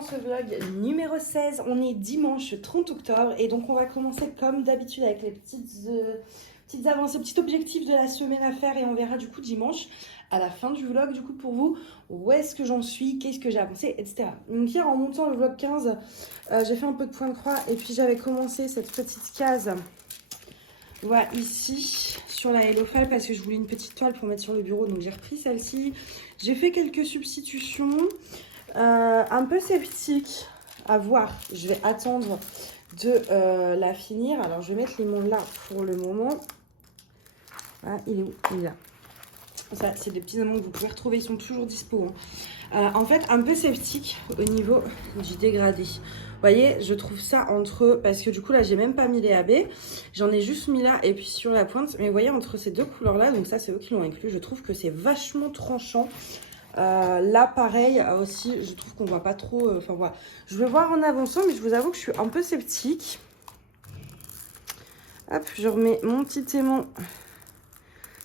dans ce vlog numéro 16. On est dimanche 30 octobre et donc on va commencer comme d'habitude avec les petites avancées, petits objectifs de la semaine à faire et on verra du coup dimanche à la fin du vlog du coup pour vous où est-ce que j'en suis, qu'est-ce que j'ai avancé, etc. Donc hier en montant le vlog 15, j'ai fait un peu de point de croix et puis j'avais commencé cette petite case. Voilà, ici, sur la Hello File, parce que je voulais une petite toile pour mettre sur le bureau, donc j'ai repris celle-ci. J'ai fait quelques substitutions, un peu sceptique, à voir. Je vais attendre de la finir. Alors, je vais mettre limon là pour le moment. Ah, il est où? Il est là. Ça, c'est des petits aimants que vous pouvez retrouver, ils sont toujours dispo. Hein. En fait, un peu sceptique au niveau du dégradé. Vous voyez, je trouve ça entre... Parce que du coup, là, j'ai même pas mis les AB. J'en ai juste mis là et puis sur la pointe. Mais vous voyez, entre ces deux couleurs-là, donc ça, c'est eux qui l'ont inclus. Je trouve que c'est vachement tranchant. Là, pareil, aussi, je trouve qu'on voit pas trop... Enfin, voilà. Je vais voir en avançant, mais je vous avoue que je suis un peu sceptique. Hop, je remets mon petit aimant...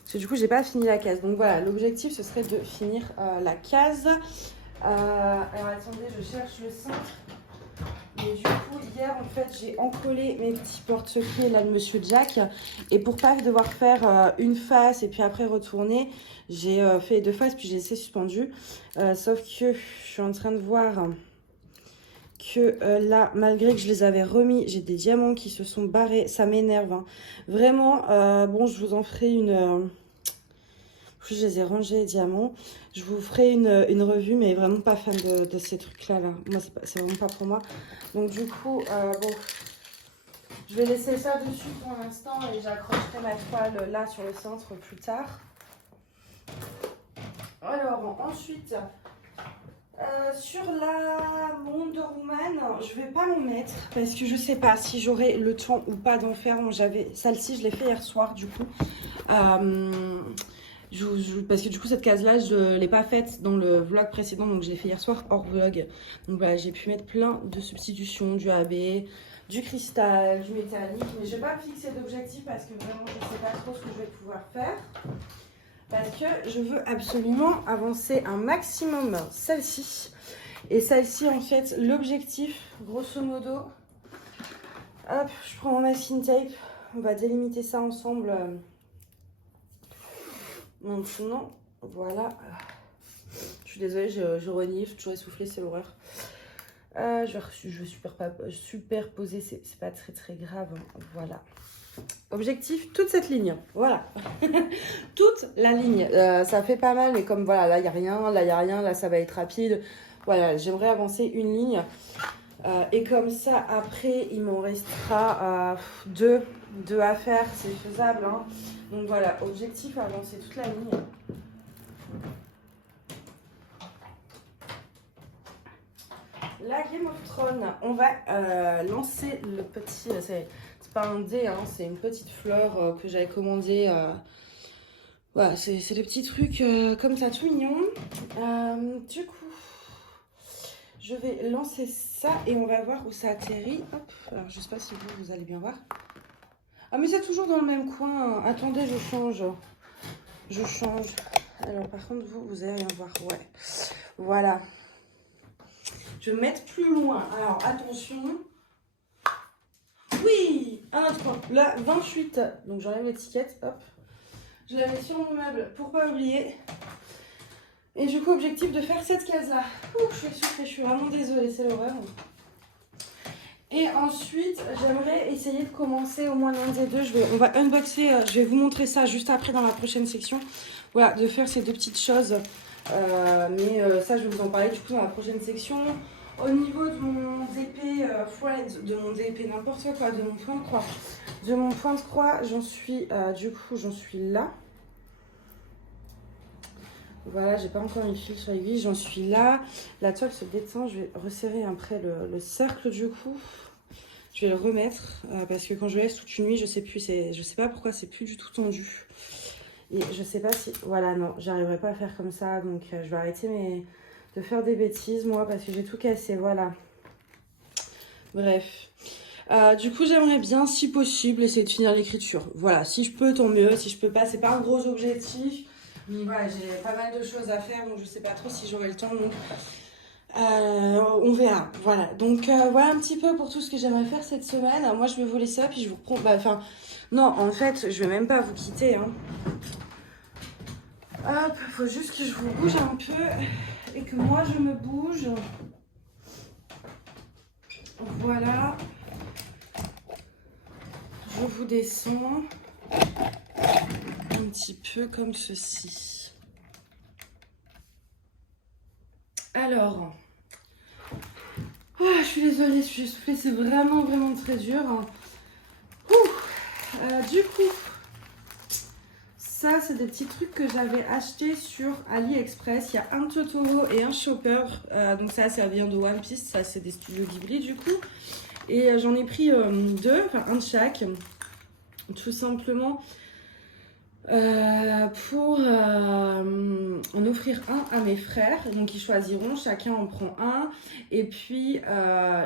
Parce que du coup, j'ai pas fini la case. Donc voilà, l'objectif, ce serait de finir la case. Alors attendez, je cherche le cintre. Et du coup, hier, en fait, j'ai encollé mes petits porte-clés là de Monsieur Jack. Et pour pas devoir faire une face et puis après retourner, j'ai fait deux faces puis j'ai laissé suspendu. Sauf que je suis en train de voir que là, malgré que je les avais remis, j'ai des diamants qui se sont barrés. Ça m'énerve. Hein. Vraiment, bon, je vous en ferai une... je les ai rangés, les diamants. Je vous ferai une revue, mais vraiment pas fan de ces trucs-là. Là. Moi, c'est vraiment pas pour moi. Donc, du coup, bon, je vais laisser ça dessus pour l'instant et j'accrocherai ma toile là sur le centre plus tard. Alors, ensuite, sur la Wonder Woman, je vais pas m'en mettre parce que je sais pas si j'aurai le temps ou pas d'en faire. Celle-ci, je l'ai fait hier soir, du coup. Parce que du coup cette case là je ne l'ai pas faite dans le vlog précédent, donc je l'ai fait hier soir hors vlog. Donc voilà, j'ai pu mettre plein de substitutions, du AB, du cristal, du métallique, mais je ne vais pas me fixer d'objectif parce que vraiment je ne sais pas trop ce que je vais pouvoir faire, parce que je veux absolument avancer un maximum celle-ci. Et celle-ci, en fait, l'objectif grosso modo, hop, je prends mon masking tape, on va délimiter ça ensemble. Maintenant, voilà. Je suis désolée, je renifle, toujours essoufflée, c'est l'horreur. Je vais superposer, c'est pas très grave. Voilà. Objectif, toute cette ligne. Voilà. Toute la ligne. Ça fait pas mal, mais comme voilà, là, il n'y a rien, là, il n'y a rien, là, ça va être rapide. Voilà, j'aimerais avancer une ligne. Et comme ça, après, il m'en restera deux à faire. C'est faisable, hein. Donc voilà, objectif, avancer toute la ligne. La Game of Thrones, on va lancer le petit... C'est pas un dé, hein, c'est une petite fleur que j'avais commandée. Voilà, c'est des petits trucs comme ça, tout mignon. Du coup, je vais lancer ça et on va voir où ça atterrit. Hop, alors je sais pas si vous allez bien voir. Ah mais c'est toujours dans le même coin. Attendez, je change. Alors par contre, vous allez rien voir. Ouais. Voilà. Je vais me mettre plus loin. Alors attention. Oui, un instant. Là, 28. Donc j'enlève l'étiquette. Hop. Je la mets sur mon meuble pour pas oublier. Et du coup, objectif de faire cette case-là. Je suis essoufflée, je suis vraiment désolée, c'est l'horreur. Et ensuite, j'aimerais essayer de commencer au moins l'un des deux. On va unboxer, je vais vous montrer ça juste après dans la prochaine section. Voilà, de faire ces deux petites choses. Ça, je vais vous en parler du coup dans la prochaine section. Au niveau de mon épée Friends, de mon épée n'importe quoi, de mon point de croix. De mon point de croix, j'en suis là. Voilà, j'ai pas encore mis fil sur l'aiguille, j'en suis là. La toile se détend, je vais resserrer après le cercle du coup. Je vais le remettre parce que quand je laisse toute une nuit, je sais pas pourquoi c'est plus du tout tendu. Et je sais pas si... Voilà, non, j'arriverai pas à faire comme ça. Donc je vais arrêter de faire des bêtises moi parce que j'ai tout cassé, voilà. Bref. Du coup, j'aimerais bien, si possible, essayer de finir l'écriture. Voilà, si je peux, tant mieux. Si je peux pas, c'est pas un gros objectif. Mais voilà, j'ai pas mal de choses à faire, donc je sais pas trop si j'aurai le temps. Donc On verra, voilà. Donc voilà un petit peu pour tout ce que j'aimerais faire cette semaine. Moi je vais vous laisser là, puis je vous reprends. Enfin, non, en fait, je vais même pas vous quitter. Hein. Hop, faut juste que je vous bouge un peu et que moi je me bouge. Voilà. Je vous descends un petit peu comme ceci. Alors, je suis désolée, je suis essoufflée, c'est vraiment très dur. Du coup, ça c'est des petits trucs que j'avais achetés sur AliExpress. Il y a un Totoro et un Chopper. Donc ça vient de One Piece, ça c'est des studios Ghibli du coup. Et j'en ai pris deux, enfin un de chaque, tout simplement pour en offrir un à mes frères. Donc ils choisiront, chacun en prend un. Et puis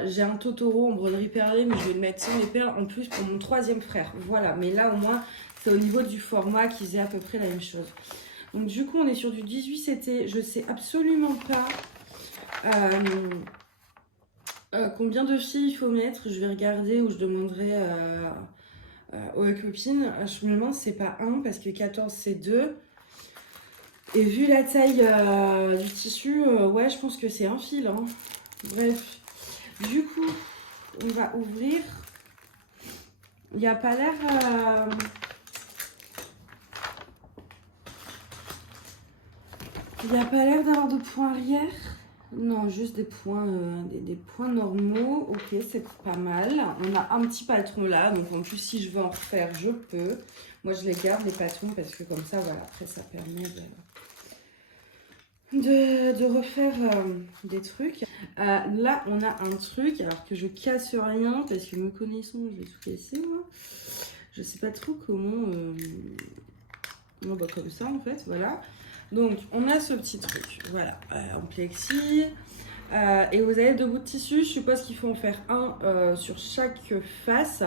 j'ai un Totoro en broderie perlée, mais je vais le mettre sans les perles en plus pour mon troisième frère. Voilà, mais là au moins c'est au niveau du format qu'ils aient à peu près la même chose. Donc du coup on est sur du 18 CT, je sais absolument pas combien de filles il faut mettre. Je vais regarder ou je demanderai aux copines. Je me demande si c'est pas 1 parce que 14 c'est 2. Et vu la taille du tissu, ouais, je pense que c'est un fil. Hein. Bref, du coup, on va ouvrir. Il n'y a pas l'air... Il n'y a pas l'air d'avoir de points arrière. Non, juste des points, des points normaux. Ok, c'est pas mal. On a un petit patron là. Donc en plus, si je veux en refaire, je peux. Moi, je les garde, les patrons, parce que comme ça, voilà, après, ça permet de refaire des trucs. Là, on a un truc, alors que je casse rien, parce que me connaissant, je vais tout casser, moi. Je sais pas trop comment... Non, bah, comme ça, en fait, voilà. Donc, on a ce petit truc, voilà, en plexi. Et vous avez deux bouts de tissu, je suppose qu'il faut en faire un sur chaque face.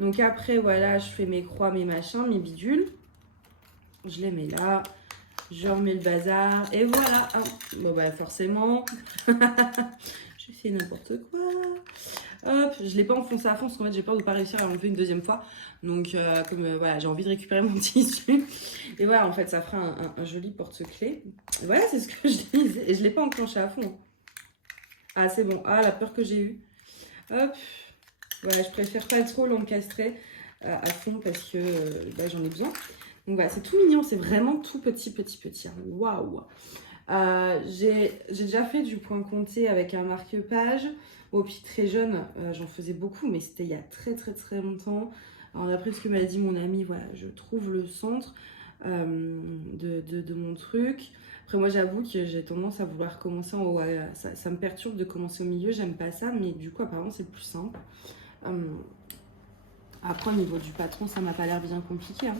Donc après, voilà, je fais mes croix, mes machins, mes bidules. Je les mets là, je remets le bazar, et voilà. Hein. Bon, bah forcément, j'ai fait n'importe quoi. Hop, je ne l'ai pas enfoncé à fond parce qu'en fait j'ai peur de ne pas réussir à l'enlever une deuxième fois. Donc voilà, j'ai envie de récupérer mon tissu. Et voilà, en fait ça fera un joli porte-clés. Voilà, c'est ce que je disais. Et je ne l'ai pas enclenché à fond. Ah c'est bon, ah la peur que j'ai eue. Hop, voilà, je préfère pas trop l'encastrer à fond parce que j'en ai besoin. Donc voilà, c'est tout mignon, c'est vraiment tout petit. Hein. Waouh. J'ai déjà fait du point compté avec un marque-page. Bon, puis très jeune, j'en faisais beaucoup, mais c'était il y a très longtemps. Alors d'après ce que m'a dit mon ami, voilà, je trouve le centre de mon truc. Après moi j'avoue que j'ai tendance à vouloir commencer en haut. Ça me perturbe de commencer au milieu, j'aime pas ça, mais du coup apparemment c'est le plus simple. Après au niveau du patron, ça m'a pas l'air bien compliqué. Hein.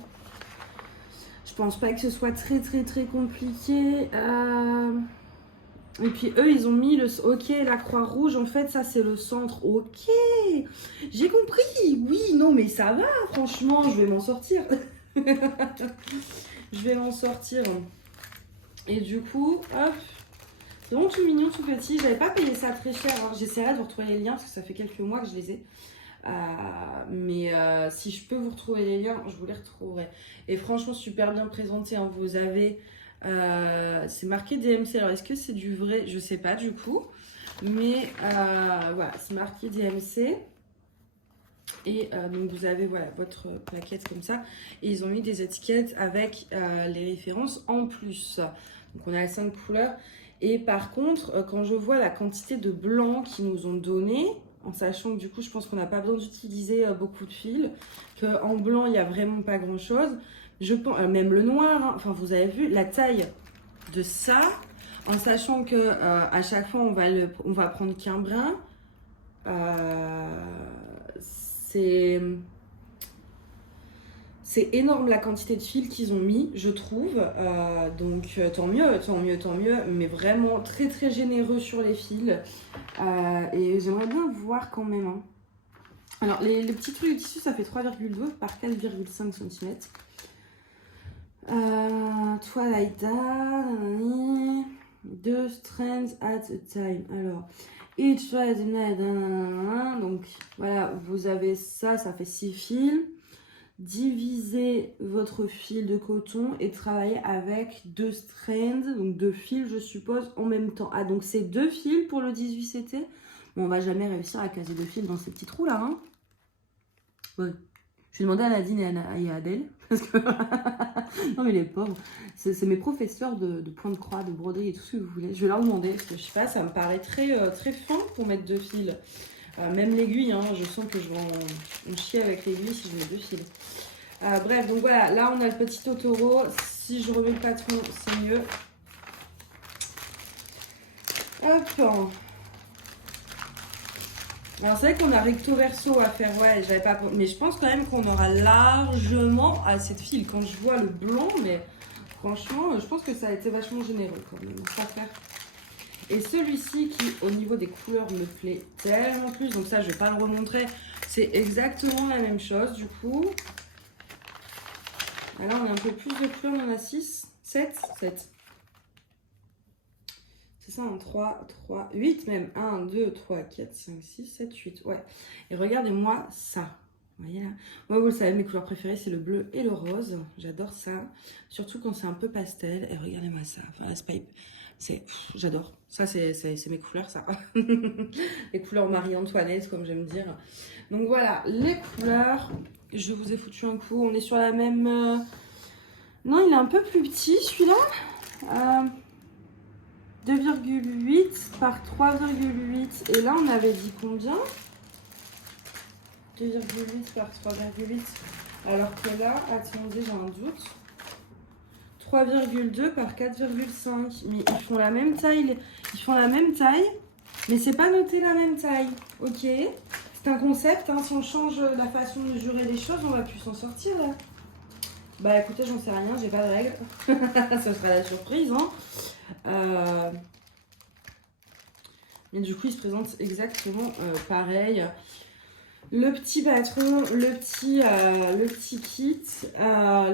Je pense pas que ce soit très compliqué. Et puis eux, ils ont mis le... Ok, la croix rouge, en fait, ça, c'est le centre. Ok, j'ai compris. Oui, non, mais ça va, franchement, je vais m'en sortir. Je vais m'en sortir. Et du coup, hop. C'est vraiment tout mignon, tout petit. J'avais pas payé ça très cher. Hein. J'essaierai de retrouver les liens, parce que ça fait quelques mois que je les ai. Mais si je peux vous retrouver les liens, je vous les retrouverai. Et franchement, super bien présenté. Hein. Vous avez... c'est marqué DMC. Alors, est-ce que c'est du vrai? Je sais pas du coup. Mais voilà, c'est marqué DMC. Et donc, vous avez voilà, votre plaquette comme ça. Et ils ont mis des étiquettes avec les références en plus. Donc, on a les 5 couleurs. Et par contre, quand je vois la quantité de blanc qu'ils nous ont donné, en sachant que du coup, je pense qu'on n'a pas besoin d'utiliser beaucoup de fils, qu'en blanc, il n'y a vraiment pas grand-chose. Je pense, même le noir, hein, enfin vous avez vu la taille de ça, en sachant que à chaque fois on va prendre qu'un brin. C'est énorme la quantité de fils qu'ils ont mis, je trouve. Donc tant mieux. Mais vraiment très généreux sur les fils. Et j'aimerais bien voir quand même. Hein. Alors les petits trucs de tissu, ça fait 3,2 par 4,5 cm. Twilight Dark, 2 strands at a time. Alors, each thread, donc voilà, vous avez ça, ça fait 6 fils. Divisez votre fil de coton et travaillez avec 2 strands, donc 2 fils, je suppose, en même temps. Ah, donc c'est 2 fils pour le 18CT. Bon, on va jamais réussir à caser 2 fils dans ces petits trous là, hein. Ouais. Je vais demander à Nadine et à Adèle. Parce que non, mais les pauvres, c'est mes professeurs de point de croix, de broderie et tout ce que vous voulez. Je vais leur demander, parce que je sais pas, ça me paraît très fin pour mettre 2 fils. Même l'aiguille, hein, je sens que je vais en chier avec l'aiguille si je mets 2 fils. Bref, donc voilà, là on a le petit Totoro. Si je remets le patron, c'est mieux. Hop. Alors c'est vrai qu'on a recto verso à faire, ouais, j'avais pas... Mais je pense quand même qu'on aura largement assez de fil. Quand je vois le blanc, mais franchement, je pense que ça a été vachement généreux quand même, ça faire. Et celui-ci qui, au niveau des couleurs, me plaît tellement plus. Donc ça, je vais pas le remontrer. C'est exactement la même chose, du coup. Alors, on a un peu plus de couleurs, on en a 6, 7. C'est ça, 3, 8 même. 1, 2, 3, 4, 5, 6, 7, 8. Ouais. Et regardez-moi ça. Vous voyez là? Moi, vous le savez, mes couleurs préférées, c'est le bleu et le rose. J'adore ça. Surtout quand c'est un peu pastel. Et regardez-moi ça. Enfin, la Spipe. J'adore. Ça, c'est mes couleurs, ça. Les couleurs Marie-Antoinette, comme j'aime dire. Donc voilà, les couleurs. Je vous ai foutu un coup. On est sur la même... Non, il est un peu plus petit, celui-là. 2,8 par 3,8. Et là, on avait dit combien? 2,8 par 3,8. Alors que là, attendez, j'ai un doute. 3,2 par 4,5. Mais ils font la même taille. Mais c'est pas noté la même taille. Ok. C'est un concept. Hein. Si on change la façon de mesurer les choses, on va plus s'en sortir là. Bah écoutez, j'en sais rien. J'ai pas de règles. Ça sera la surprise. Hein. Mais du coup, il se présente exactement pareil. Le petit patron, le petit kit,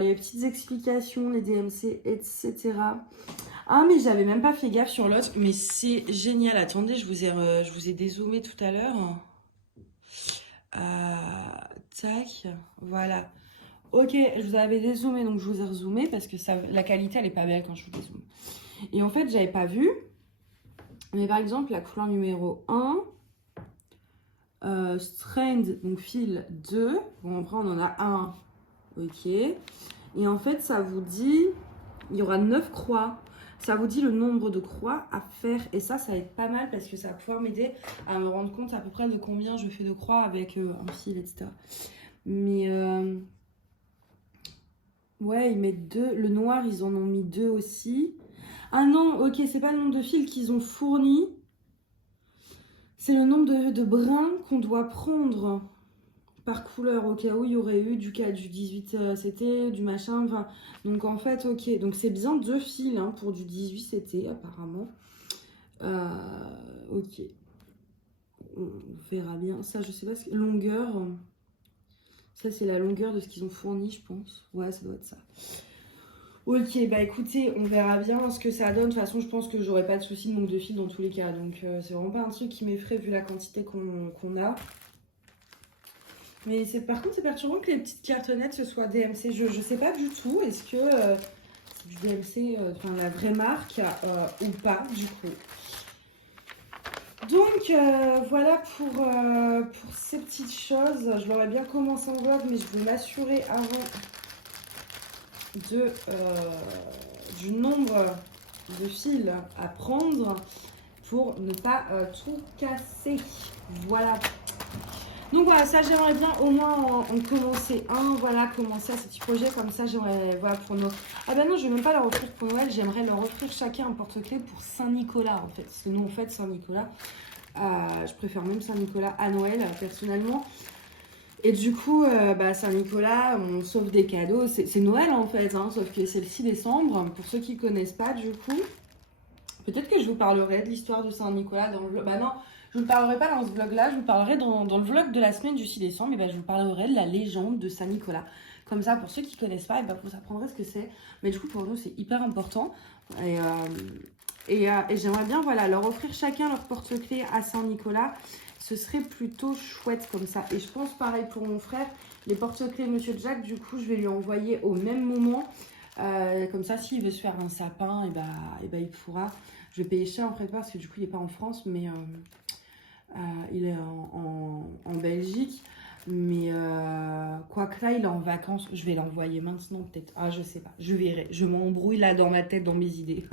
les petites explications, les DMC, etc. Ah, mais j'avais même pas fait gaffe sur l'autre. Mais c'est génial. Attendez, je vous ai dézoomé tout à l'heure. Tac, voilà. Ok, je vous avais dézoomé, donc je vous ai rezoomé parce que la qualité, elle est pas belle quand je vous dézoome. Et en fait, j'avais pas vu. Mais par exemple, la couleur numéro 1, strand, donc fil 2. Bon, après, on en a un. Ok. Et en fait, ça vous dit, il y aura 9 croix. Ça vous dit le nombre de croix à faire. Et ça va être pas mal parce que ça va pouvoir m'aider à me rendre compte à peu près de combien je fais de croix avec un fil, etc. Mais, ouais, ils mettent 2. Le noir, ils en ont mis 2 aussi. Ah non, ok, c'est pas le nombre de fils qu'ils ont fourni. C'est le nombre de brins qu'on doit prendre par couleur au cas où il y aurait eu du 18CT, du machin. Enfin, donc en fait, ok. Donc c'est bien 2 fils hein, pour du 18CT apparemment. Ok. On verra bien. Ça, je sais pas. Longueur. Ça, c'est la longueur de ce qu'ils ont fourni, je pense. Ouais, ça doit être ça. Ok, bah écoutez, on verra bien ce que ça donne. De toute façon, je pense que j'aurai pas de soucis de manque de fil dans tous les cas. Donc, c'est vraiment pas un truc qui m'effraie vu la quantité qu'on a. Mais par contre, c'est perturbant que les petites cartonnettes ce soit DMC. Je sais pas du tout. Est-ce que c'est du DMC, enfin la vraie marque ou pas, du coup. Donc, voilà pour ces petites choses. Je l'aurais bien commencé en vlog, mais je vais m'assurer avant du nombre de fils à prendre pour ne pas tout casser. Voilà. Donc voilà, ça j'aimerais bien au moins en commencer un, voilà, commencer à ce petit projet comme ça, j'aimerais, voilà, pour nos... Ah ben non, je vais même pas leur offrir pour Noël, j'aimerais leur offrir chacun un porte-clés pour Saint-Nicolas en fait, parce que nous on fête Saint-Nicolas, je préfère même Saint-Nicolas à Noël personnellement. Et du coup, Saint-Nicolas, on sauve des cadeaux. C'est Noël en fait, hein, sauf que c'est le 6 décembre. Pour ceux qui ne connaissent pas, du coup, peut-être que je vous parlerai de l'histoire de Saint-Nicolas dans le vlog. Bah non, je ne vous parlerai pas dans ce vlog-là, je vous parlerai dans le vlog de la semaine du 6 décembre. Et je vous parlerai de la légende de Saint-Nicolas. Comme ça, pour ceux qui ne connaissent pas, vous apprendrez ce que c'est. Mais du coup, pour nous, c'est hyper important. Et j'aimerais bien, voilà, leur offrir chacun leur porte-clés à Saint-Nicolas. Ce serait plutôt chouette comme ça. Et je pense pareil pour mon frère, les porte-clés Monsieur Jack, du coup, je vais lui envoyer au même moment. Comme ça, s'il veut se faire un sapin, et bah, il pourra. Je vais payer cher en fait parce que du coup, il n'est pas en France, mais il est en Belgique. Mais quoique là, il est en vacances. Je vais l'envoyer maintenant peut-être. Ah, je sais pas. Je verrai. Je m'embrouille là dans ma tête, dans mes idées.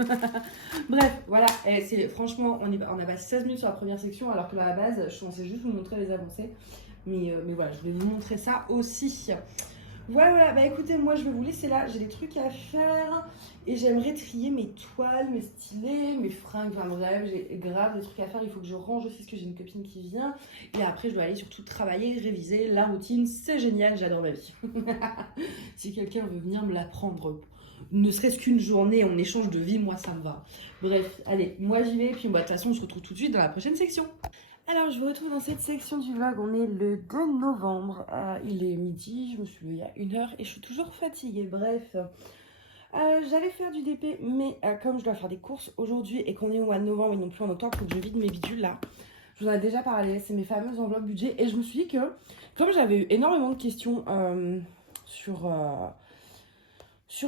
Bref, voilà. Franchement, on a passé 16 minutes sur la première section alors que là, à la base, je pensais juste vous montrer les avancées. Mais voilà, je vais vous montrer ça aussi. Voilà, bah écoutez, moi je vais vous laisser là, j'ai des trucs à faire et j'aimerais trier mes toiles, mes stylés, mes fringues, enfin bref, j'ai grave des trucs à faire, il faut que je range aussi parce que j'ai une copine qui vient et après je dois aller surtout travailler, réviser, la routine, c'est génial, j'adore ma vie. Si quelqu'un veut venir me la prendre, ne serait-ce qu'une journée en échange de vie, moi ça me va. Bref, allez, moi j'y vais et puis bah, de toute façon on se retrouve tout de suite dans la prochaine section. Alors, je vous retrouve dans cette section du vlog. On est le 2 novembre. Il est midi, je me suis levée il y a 1 heure et je suis toujours fatiguée. Bref, j'allais faire du DP, mais comme je dois faire des courses aujourd'hui et qu'on est au mois de novembre et non plus en octobre, il faut que je vide mes bidules là. Je vous en ai déjà parlé, c'est mes fameuses enveloppes budget. Et je me suis dit que, comme j'avais eu énormément de questions sur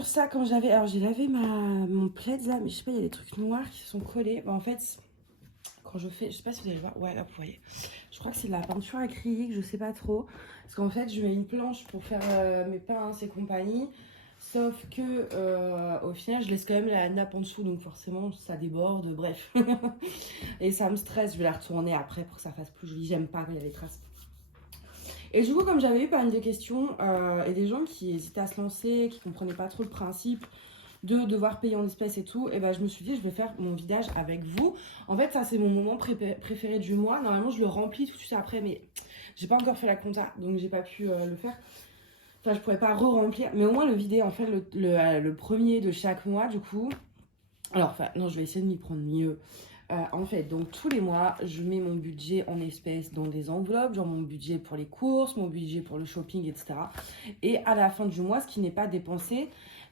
ça, quand j'avais. Alors, j'ai lavé mon plaid là, mais je sais pas, il y a des trucs noirs qui sont collés. Bah, en fait. Quand je fais, je sais pas si vous allez voir, ouais là vous voyez, je crois que c'est de la peinture acrylique, je sais pas trop, parce qu'en fait je mets une planche pour faire mes pinces et compagnie, sauf que au final je laisse quand même la nappe en dessous, donc forcément ça déborde, bref, et ça me stresse, je vais la retourner après pour que ça fasse plus joli, j'aime pas quand il y a des traces. Et du coup, comme j'avais eu pas mal de questions et des gens qui hésitaient à se lancer, qui comprenaient pas trop le principe de devoir payer en espèces et tout, et ben je me suis dit je vais faire mon vidage avec vous. En fait ça c'est mon moment préféré du mois. Normalement je le remplis tout de suite après, mais j'ai pas encore fait la compta donc j'ai pas pu le faire. Enfin je pourrais pas re-remplir, mais au moins le vider en fait le premier de chaque mois du coup. Alors enfin non, je vais essayer de m'y prendre mieux. En fait, donc tous les mois, je mets mon budget en espèces dans des enveloppes, genre mon budget pour les courses, mon budget pour le shopping, etc. Et à la fin du mois, ce qui n'est pas dépensé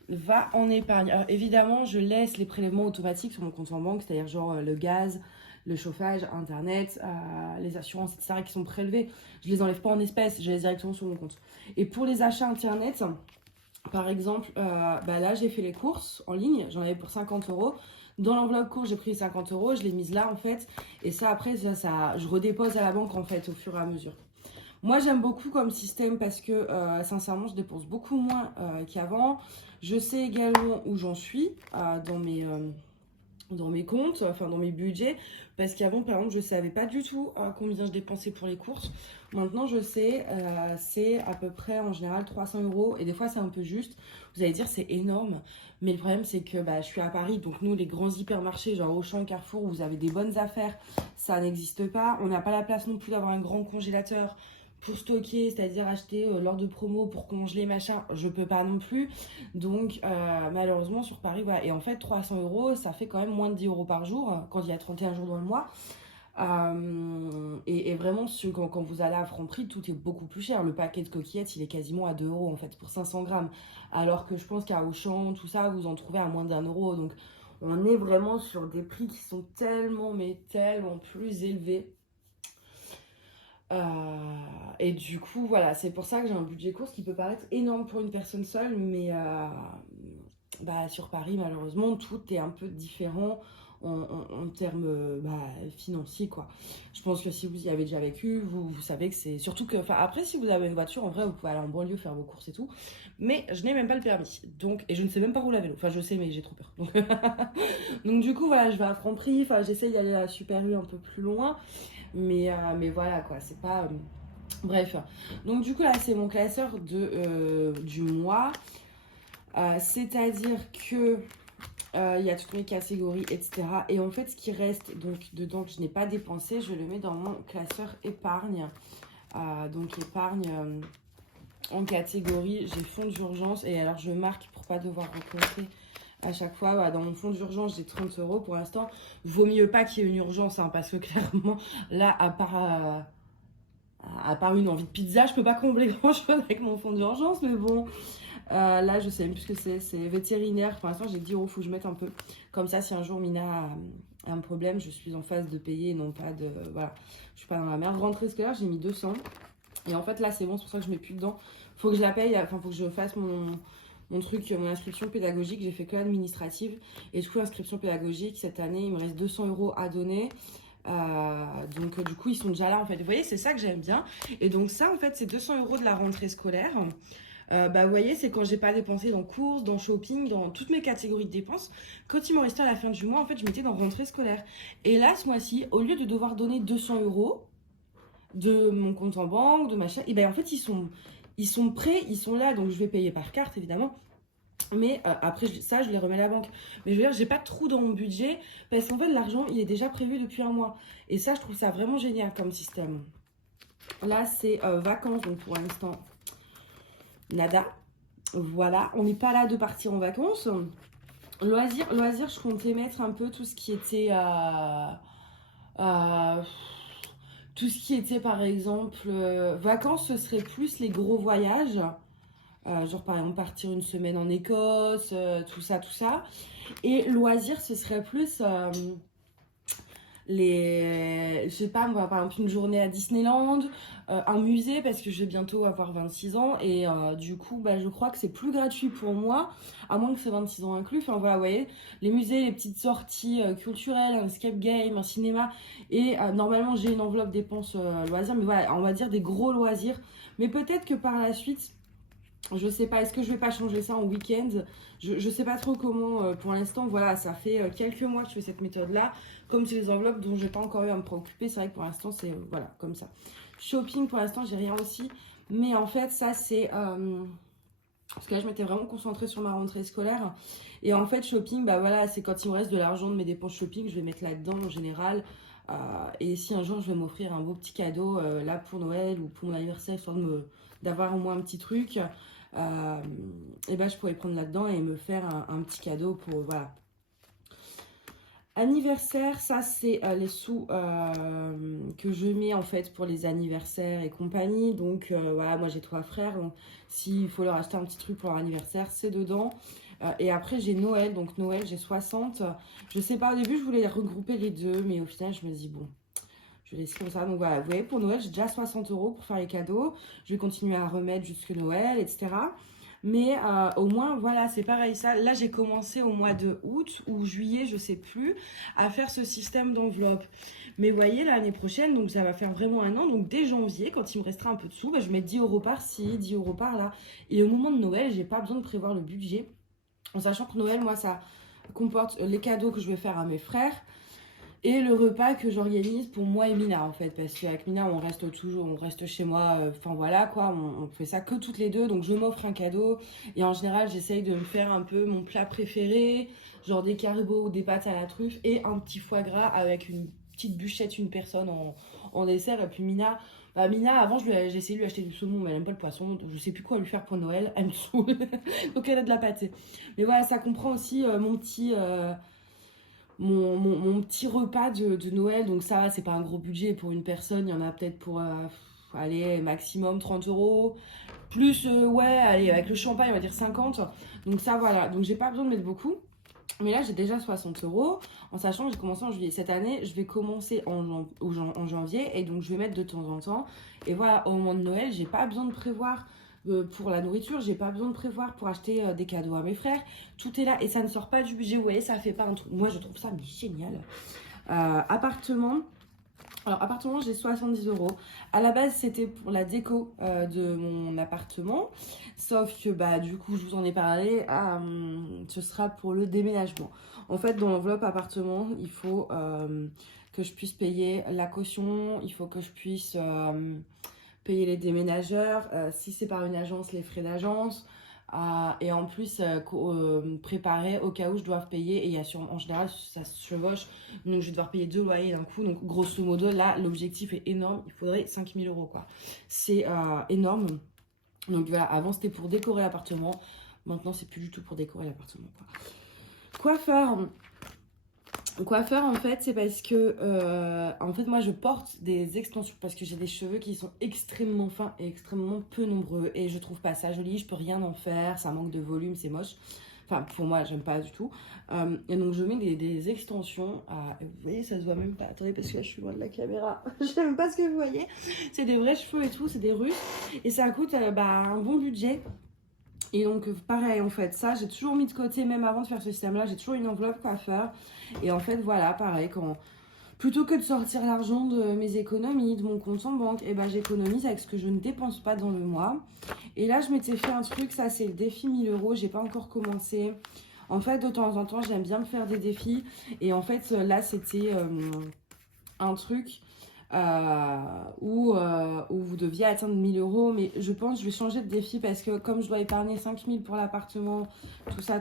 va en épargne. Alors évidemment, je laisse les prélèvements automatiques sur mon compte en banque, c'est-à-dire genre le gaz, le chauffage, internet, les assurances, etc. qui sont prélevés. Je les enlève pas en espèces, je les laisse directement sur mon compte. Et pour les achats internet, par exemple, bah là j'ai fait les courses en ligne, j'en avais pour 50 €. Dans l'enveloppe course, j'ai pris 50 €, je l'ai mise là en fait. Et ça après, je redépose à la banque en fait au fur et à mesure. Moi j'aime beaucoup comme système parce que sincèrement je dépense beaucoup moins qu'avant. Je sais également où j'en suis dans mes comptes, enfin dans mes budgets, parce qu'avant par exemple je savais pas du tout combien je dépensais pour les courses. Maintenant je sais, c'est à peu près en général 300 € et des fois c'est un peu juste. Vous allez dire c'est énorme, mais le problème c'est que je suis à Paris, donc nous les grands hypermarchés genre Auchan, Carrefour où vous avez des bonnes affaires, ça n'existe pas. On n'a pas la place non plus d'avoir un grand congélateur pour stocker, c'est-à-dire acheter lors de promo pour congeler machin, je peux pas non plus. Donc malheureusement sur Paris, voilà. Et en fait 300 €, ça fait quand même moins de 10 € par jour quand il y a 31 jours dans le mois. Et vraiment quand vous allez à Franprix, tout est beaucoup plus cher. Le paquet de coquillettes, il est quasiment à 2 € en fait pour 500 grammes. Alors que je pense qu'à Auchan, tout ça, vous en trouvez à moins d'1 €. Donc on est vraiment sur des prix qui sont tellement, mais tellement plus élevés. Et du coup, voilà, c'est pour ça que j'ai un budget course qui peut paraître énorme pour une personne seule, mais sur Paris, malheureusement, tout est un peu différent en termes financiers, quoi. Je pense que si vous y avez déjà vécu, vous savez que c'est... Surtout que, après, si vous avez une voiture, en vrai, vous pouvez aller en banlieue faire vos courses et tout, mais je n'ai même pas le permis, donc, et je ne sais même pas rouler à vélo. Enfin, je sais, mais j'ai trop peur. Donc du coup, voilà, je vais à Franprix, j'essaie d'aller à la Super U un peu plus loin, mais voilà quoi, c'est pas bref. Donc du coup là c'est mon classeur du mois, c'est-à-dire que il y a toutes mes catégories, etc. Et en fait ce qui reste donc dedans que je n'ai pas dépensé, je le mets dans mon classeur épargne. Donc épargne en catégorie, j'ai fonds d'urgence, et alors je marque pour pas devoir recompter à chaque fois. Dans mon fonds d'urgence j'ai 30 € pour l'instant. Vaut mieux pas qu'il y ait une urgence parce que clairement là à part une envie de pizza, je peux pas combler grand chose avec mon fonds d'urgence, mais bon Là, je sais même plus ce que c'est vétérinaire. Pour l'instant, j'ai 10 euros, faut que je mette un peu. Comme ça, si un jour Mina a un problème, je suis en phase de payer et non pas de... Voilà, je suis pas dans la merde. Rentrée scolaire, j'ai mis 200. Et en fait, là, c'est bon, c'est pour ça que je mets plus dedans. Faut que je la paye, enfin, faut que je fasse mon truc, mon inscription pédagogique. J'ai fait que administrative. Et du coup, inscription pédagogique, cette année, il me reste 200 euros à donner. Donc du coup ils sont déjà là en fait, vous voyez, c'est ça que j'aime bien. Et donc ça en fait c'est 200 euros de la rentrée scolaire. Vous voyez, c'est quand j'ai pas dépensé dans courses, dans shopping, dans toutes mes catégories de dépenses. Quand il m'en restait à la fin du mois, en fait je mettais dans rentrée scolaire. Et là ce mois-ci, au lieu de devoir donner 200 euros de mon compte en banque, de machin, et ben en fait ils sont prêts, ils sont là, donc je vais payer par carte évidemment. Mais après, ça, je les remets à la banque. Mais je veux dire, j'ai pas de trou dans mon budget parce qu'en fait, l'argent, il est déjà prévu depuis un mois. Et ça, je trouve ça vraiment génial comme système. Là, c'est vacances, donc pour l'instant, nada. Voilà, on n'est pas là de partir en vacances. Loisirs, je comptais mettre un peu tout ce qui était... tout ce qui était, par exemple, vacances, ce serait plus les gros voyages. Genre par exemple partir une semaine en Écosse, tout ça, tout ça. Et loisirs, ce serait plus je sais pas moi, par exemple une journée à Disneyland, un musée parce que je vais bientôt avoir 26 ans et du coup bah, je crois que c'est plus gratuit pour moi, à moins que c'est 26 ans inclus. Enfin voilà, vous voyez, les musées, les petites sorties culturelles, un escape game, un cinéma et normalement j'ai une enveloppe dépenses loisirs, mais voilà, on va dire des gros loisirs. Mais peut-être que par la suite, je sais pas, est-ce que je vais pas changer ça en week-end? Je sais pas trop comment pour l'instant. Voilà, ça fait quelques mois que je fais cette méthode-là. Comme c'est des enveloppes dont j'ai pas encore eu à me préoccuper, c'est vrai que pour l'instant c'est voilà, comme ça. Shopping, pour l'instant, j'ai rien aussi. Mais en fait, ça c'est... parce que là, je m'étais vraiment concentrée sur ma rentrée scolaire. Et en fait, shopping, bah voilà, c'est quand il me reste de l'argent de mes dépenses shopping, je vais mettre là-dedans en général. Et si un jour je vais m'offrir un beau petit cadeau, là pour Noël ou pour mon anniversaire, histoire d'avoir au moins un petit truc, et ben je pourrais prendre là-dedans et me faire un petit cadeau pour voilà. Anniversaire, ça c'est les sous que je mets en fait pour les anniversaires et compagnie. Donc voilà, moi j'ai 3 frères, donc s'il faut leur acheter un petit truc pour leur anniversaire, c'est dedans. Et après j'ai Noël, donc Noël j'ai 60. Je sais pas, au début je voulais regrouper les deux, mais au final je me dis bon, je laisse comme ça. Donc voilà, vous voyez, pour Noël j'ai déjà 60 euros pour faire les cadeaux. Je vais continuer à remettre jusque Noël, etc. Mais au moins, voilà, c'est pareil. Ça, là, j'ai commencé au mois de août ou juillet, je sais plus, à faire ce système d'enveloppe. Mais vous voyez, l'année prochaine, donc ça va faire vraiment un an. Donc dès janvier, quand il me restera un peu de sous, bah, je mets 10 euros par-ci, 10 euros par-là. Et au moment de Noël, j'ai pas besoin de prévoir le budget. En sachant que Noël, moi, ça comporte les cadeaux que je vais faire à mes frères. Et le repas que j'organise pour moi et Mina en fait, parce qu'avec Mina on reste chez moi, enfin voilà quoi, on fait ça que toutes les deux, donc je m'offre un cadeau et en général j'essaye de me faire un peu mon plat préféré, genre des caribots ou des pâtes à la truffe et un petit foie gras avec une petite bûchette, une personne en dessert. Et puis Mina, Mina avant j'ai essayé de lui acheter du saumon mais elle aime pas le poisson, donc je sais plus quoi lui faire pour Noël, elle me saoule, donc elle a de la pâtée. Mais voilà, ça comprend aussi mon petit... mon petit repas de Noël, donc ça c'est pas un gros budget pour une personne, il y en a peut-être pour allez, maximum 30 euros, plus ouais, allez, avec le champagne on va dire 50, donc ça voilà, donc j'ai pas besoin de mettre beaucoup, mais là j'ai déjà 60 euros, en sachant que j'ai commencé en juillet. Cette année je vais commencer en janvier, et donc je vais mettre de temps en temps, et voilà, au moment de Noël j'ai pas besoin de prévoir pour la nourriture, j'ai pas besoin de prévoir pour acheter des cadeaux à mes frères. Tout est là et ça ne sort pas du budget. Vous voyez, ça fait pas un truc. Moi, je trouve ça mais génial. Appartement. Alors, appartement, j'ai 70 euros. À la base, c'était pour la déco de mon appartement. Sauf que, bah, du coup, je vous en ai parlé. Ce sera pour le déménagement. En fait, dans l'enveloppe appartement, il faut que je puisse payer la caution. Il faut que je puisse payer les déménageurs, si c'est par une agence, les frais d'agence, et en plus préparer au cas où je dois payer, et il y a en général ça se chevauche, donc je vais devoir payer 2 loyers d'un coup, donc grosso modo là l'objectif est énorme, il faudrait 5000 euros quoi, c'est énorme. Donc voilà, avant c'était pour décorer l'appartement, maintenant c'est plus du tout pour décorer l'appartement quoi. Quoi faire? Coiffeur, en fait, c'est parce que en fait, moi, je porte des extensions parce que j'ai des cheveux qui sont extrêmement fins et extrêmement peu nombreux. Et je trouve pas ça joli, je peux rien en faire, ça manque de volume, c'est moche. Enfin, pour moi, j'aime pas du tout. Et donc, je mets des extensions. Vous voyez, ça se voit même pas. Attendez, parce que là, je suis loin de la caméra. Je sais même pas ce que vous voyez. C'est des vrais cheveux et tout, c'est des Russes. Et ça coûte un bon budget. Et donc, pareil, en fait, ça, j'ai toujours mis de côté, même avant de faire ce système-là, j'ai toujours une enveloppe coiffeur. Et en fait, voilà, pareil, plutôt que de sortir l'argent de mes économies, de mon compte en banque, et ben, j'économise avec ce que je ne dépense pas dans le mois. Et là, je m'étais fait un truc, ça, c'est le défi 1000 euros, j'ai pas encore commencé. En fait, de temps en temps, j'aime bien me faire des défis. Et en fait, là, c'était un truc où vous deviez atteindre 1000 euros. Mais je pense que je vais changer de défi parce que comme je dois épargner 5000 pour l'appartement, tout ça,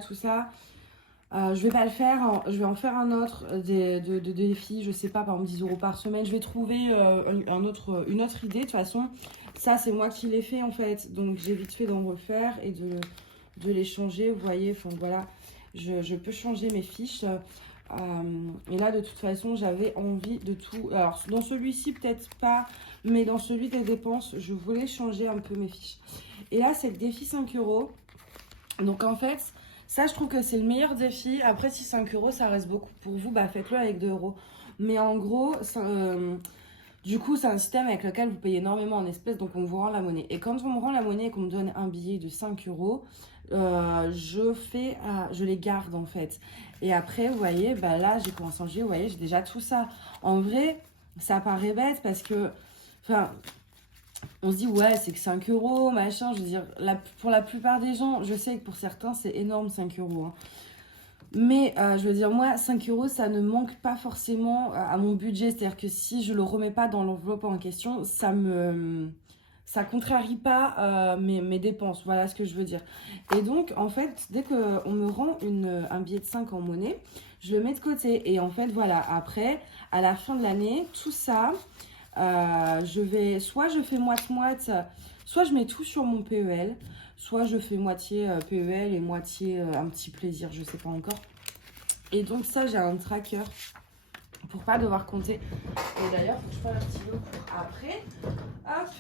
je vais pas le faire. Je vais en faire un autre de défi, je sais pas, par exemple 10 euros par semaine. Je vais trouver une autre idée. De toute façon, ça, c'est moi qui l'ai fait en fait. Donc, j'ai vite fait d'en refaire et de les changer. Vous voyez, enfin voilà, je peux changer mes fiches. Et là, de toute façon, j'avais envie de tout. Alors, dans celui-ci, peut-être pas, mais dans celui des dépenses, je voulais changer un peu mes fiches. Et là, c'est le défi 5 euros. Donc, en fait, ça, je trouve que c'est le meilleur défi. Après, si 5 euros, ça reste beaucoup pour vous, bah faites-le avec 2 euros. Mais en gros, du coup, c'est un système avec lequel vous payez énormément en espèces, donc on vous rend la monnaie. Et quand on me rend la monnaie et qu'on me donne un billet de 5 euros, je les garde en fait. Et après, vous voyez, bah là, j'ai commencé à changer, vous voyez, j'ai déjà tout ça. En vrai, ça paraît bête parce que, enfin, on se dit, ouais, c'est que 5 euros, machin. Je veux dire, pour la plupart des gens, je sais que pour certains, c'est énorme 5 euros. Hein. Mais je veux dire, moi, 5 euros, ça ne manque pas forcément à mon budget. C'est-à-dire que si je le remets pas dans l'enveloppe en question, ça contrarie pas mes dépenses. Voilà ce que je veux dire. Et donc, en fait, dès qu'on me rend un billet de 5 en monnaie, je le mets de côté. Et en fait, voilà, après, à la fin de l'année, tout ça, soit je fais moite-moite, soit je mets tout sur mon PEL. Soit je fais moitié PEL et moitié un petit plaisir, je sais pas encore. Et donc ça, j'ai un tracker pour pas devoir compter. Et d'ailleurs, faut que je fasse un stylo pour après. Hop.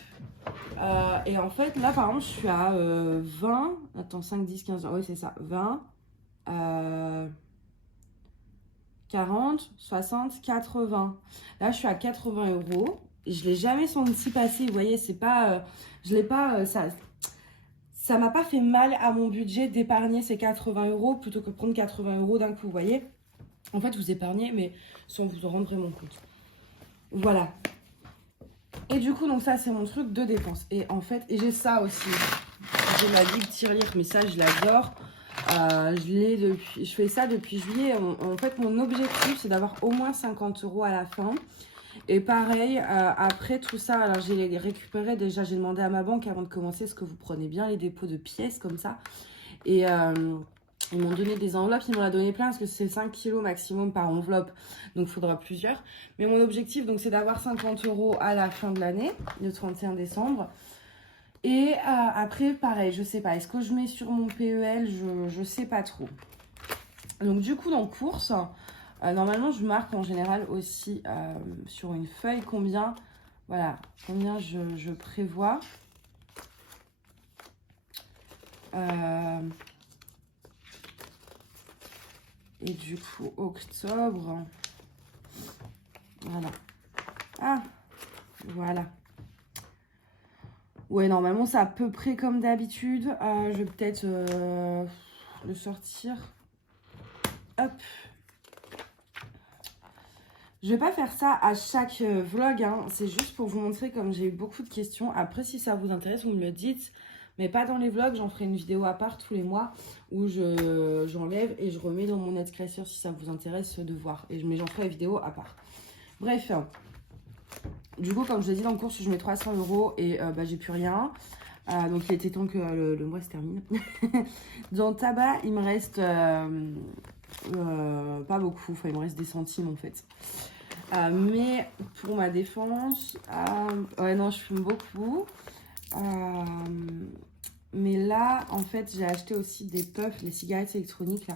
Et en fait, là, par exemple, je suis à 20. Attends, 5, 10, 15. Oui, c'est ça. 20. 40, 60, 80. Là, je suis à 80 euros. Je l'ai jamais senti passer. Vous voyez, c'est pas... je l'ai pas... ça m'a pas fait mal à mon budget d'épargner ces 80 euros plutôt que de prendre 80 euros d'un coup, vous voyez. En fait, vous épargnez, mais sans vous en rendre vraiment compte. Voilà. Et du coup, donc ça, c'est mon truc de dépense. Et en fait, et j'ai ça aussi. J'ai ma Big Tirelire, mais ça, je l'adore. Je fais ça depuis juillet. En fait, mon objectif, c'est d'avoir au moins 50 euros à la fin. Et pareil, après tout ça, alors j'ai récupéré déjà, j'ai demandé à ma banque avant de commencer, est-ce que vous prenez bien les dépôts de pièces comme ça? Et ils m'ont donné des enveloppes, ils m'en ont donné plein parce que c'est 5 kilos maximum par enveloppe, donc il faudra plusieurs. Mais mon objectif, donc, c'est d'avoir 50 euros à la fin de l'année, le 31 décembre. Et après, pareil, je sais pas, est-ce que je mets sur mon PEL? Je sais pas trop. Donc du coup, dans course... normalement, je marque en général aussi sur une feuille combien je prévois. Et du coup, octobre, voilà. Ah, voilà. Ouais, normalement, c'est à peu près comme d'habitude. Je vais peut-être le sortir. Hop. Je vais pas faire ça à chaque vlog, hein. C'est juste pour vous montrer comme j'ai eu beaucoup de questions. Après, si ça vous intéresse, vous me le dites. Mais pas dans les vlogs, j'en ferai une vidéo à part tous les mois où j'enlève et je remets dans mon aide créateur si ça vous intéresse de voir. Mais j'en ferai une vidéo à part. Bref, du coup, comme je l'ai dit dans le course, je mets 300 euros et j'ai plus rien. Donc il était temps que le mois se termine. Dans tabac, il me reste pas beaucoup, enfin il me reste des centimes en fait. Mais pour ma défense, ouais non, je fume beaucoup. Mais là, en fait, j'ai acheté aussi des puffs, les cigarettes électroniques là.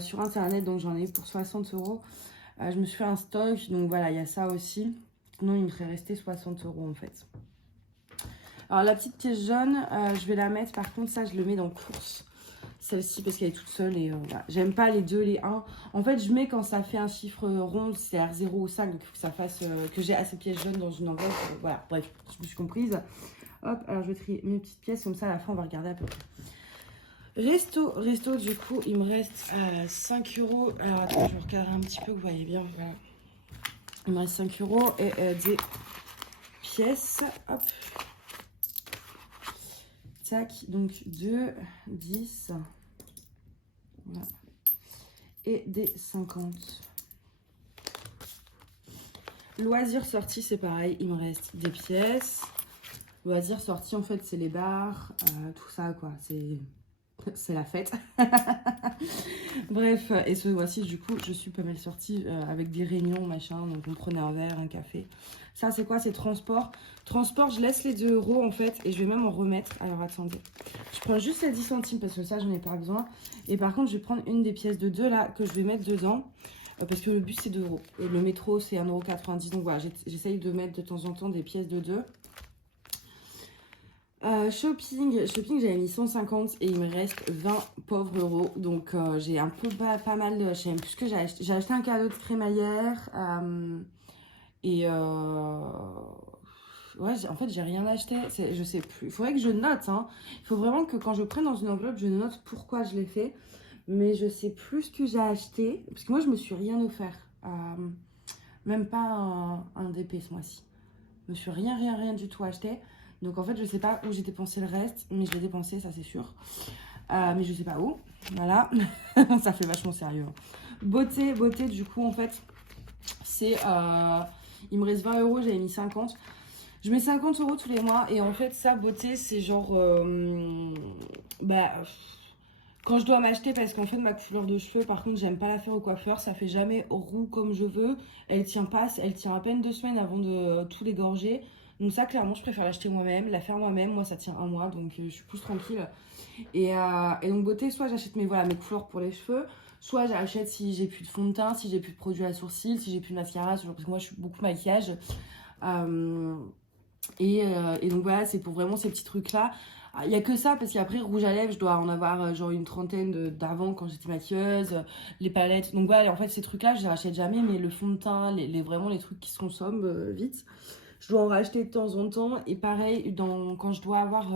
sur internet, donc j'en ai eu pour 60 euros. Je me suis fait un stock, donc voilà, il y a ça aussi. Sinon, il me serait resté 60 euros en fait. Alors la petite pièce jaune, je vais la mettre, par contre ça je le mets dans course. Celle-ci parce qu'elle est toute seule et voilà. J'aime pas les 2, les 1. En fait je mets quand ça fait un chiffre rond, c'est-à-dire 0 ou 5, donc il faut que ça fasse, que j'ai assez de pièces jaunes dans une enveloppe. Voilà, bref, je me suis comprise. Hop, alors je vais trier mes petites pièces, comme ça à la fin on va regarder à peu près. Resto du coup il me reste 5 euros. Alors attends, je vais regarder un petit peu que vous voyez bien, voilà. Il me reste 5 euros et des pièces, hop. Tac, donc 2, 10, voilà. Et des 50. Loisirs sortis, c'est pareil, il me reste des pièces. Loisirs sortis, en fait, c'est les bars, tout ça, quoi. C'est la fête. Bref, et ce mois-ci, du coup, je suis pas mal sortie avec des réunions, machin. Donc, on prenait un verre, un café. Ça, c'est quoi? C'est transport. Transport, je laisse les 2 euros, en fait. Et je vais même en remettre. Alors, attendez. Je prends juste les 10 centimes parce que ça, j'en ai pas besoin. Et par contre, je vais prendre une des pièces de 2, là, que je vais mettre dedans. Parce que le bus, c'est 2 euros. Et le métro, c'est 1,90 €. Donc, voilà, j'essaye de mettre de temps en temps des pièces de 2. Shopping, j'avais mis 150 et il me reste 20 pauvres euros. Donc j'ai un peu pas mal, je sais même plus ce que j'ai acheté. J'ai acheté un cadeau de crémaillère et ouais, en fait j'ai rien acheté, je sais plus. Il faudrait que je note, hein. Il faut vraiment que quand je prenne dans une enveloppe, je note pourquoi je l'ai fait. Mais je sais plus ce que j'ai acheté, parce que moi je me suis rien offert. Même pas un DP ce mois-ci. Je me suis rien du tout acheté. Donc en fait, je sais pas où j'ai dépensé le reste, mais je l'ai dépensé, ça c'est sûr. Mais je sais pas où. Voilà. Ça fait vachement sérieux. Beauté, du coup, en fait, c'est... il me reste 20 euros, j'avais mis 50. Je mets 50 euros tous les mois. Et en fait, ça, beauté, c'est genre... quand je dois m'acheter, parce qu'en fait, ma couleur de cheveux, par contre, j'aime pas la faire au coiffeur. Ça fait jamais roux comme je veux. Elle tient à peine 2 semaines avant de tout dégorger. Donc ça, clairement, je préfère l'acheter moi-même, la faire moi-même. Moi, ça tient un mois, donc je suis plus tranquille. Et donc, beauté, soit j'achète mes couleurs pour les cheveux, soit j'achète si j'ai plus de fond de teint, si j'ai plus de produits à sourcils, si j'ai plus de mascara, parce que moi, je suis beaucoup maquillage. Et donc, voilà, c'est pour vraiment ces petits trucs-là. Il n'y a que ça, parce qu'après, rouge à lèvres, je dois en avoir genre une trentaine d'avant quand j'étais maquilleuse, les palettes. Donc, voilà, en fait, ces trucs-là, je les rachète jamais, mais le fond de teint, vraiment les trucs qui se consomment vite. Je dois en racheter de temps en temps. Et pareil, quand je dois avoir,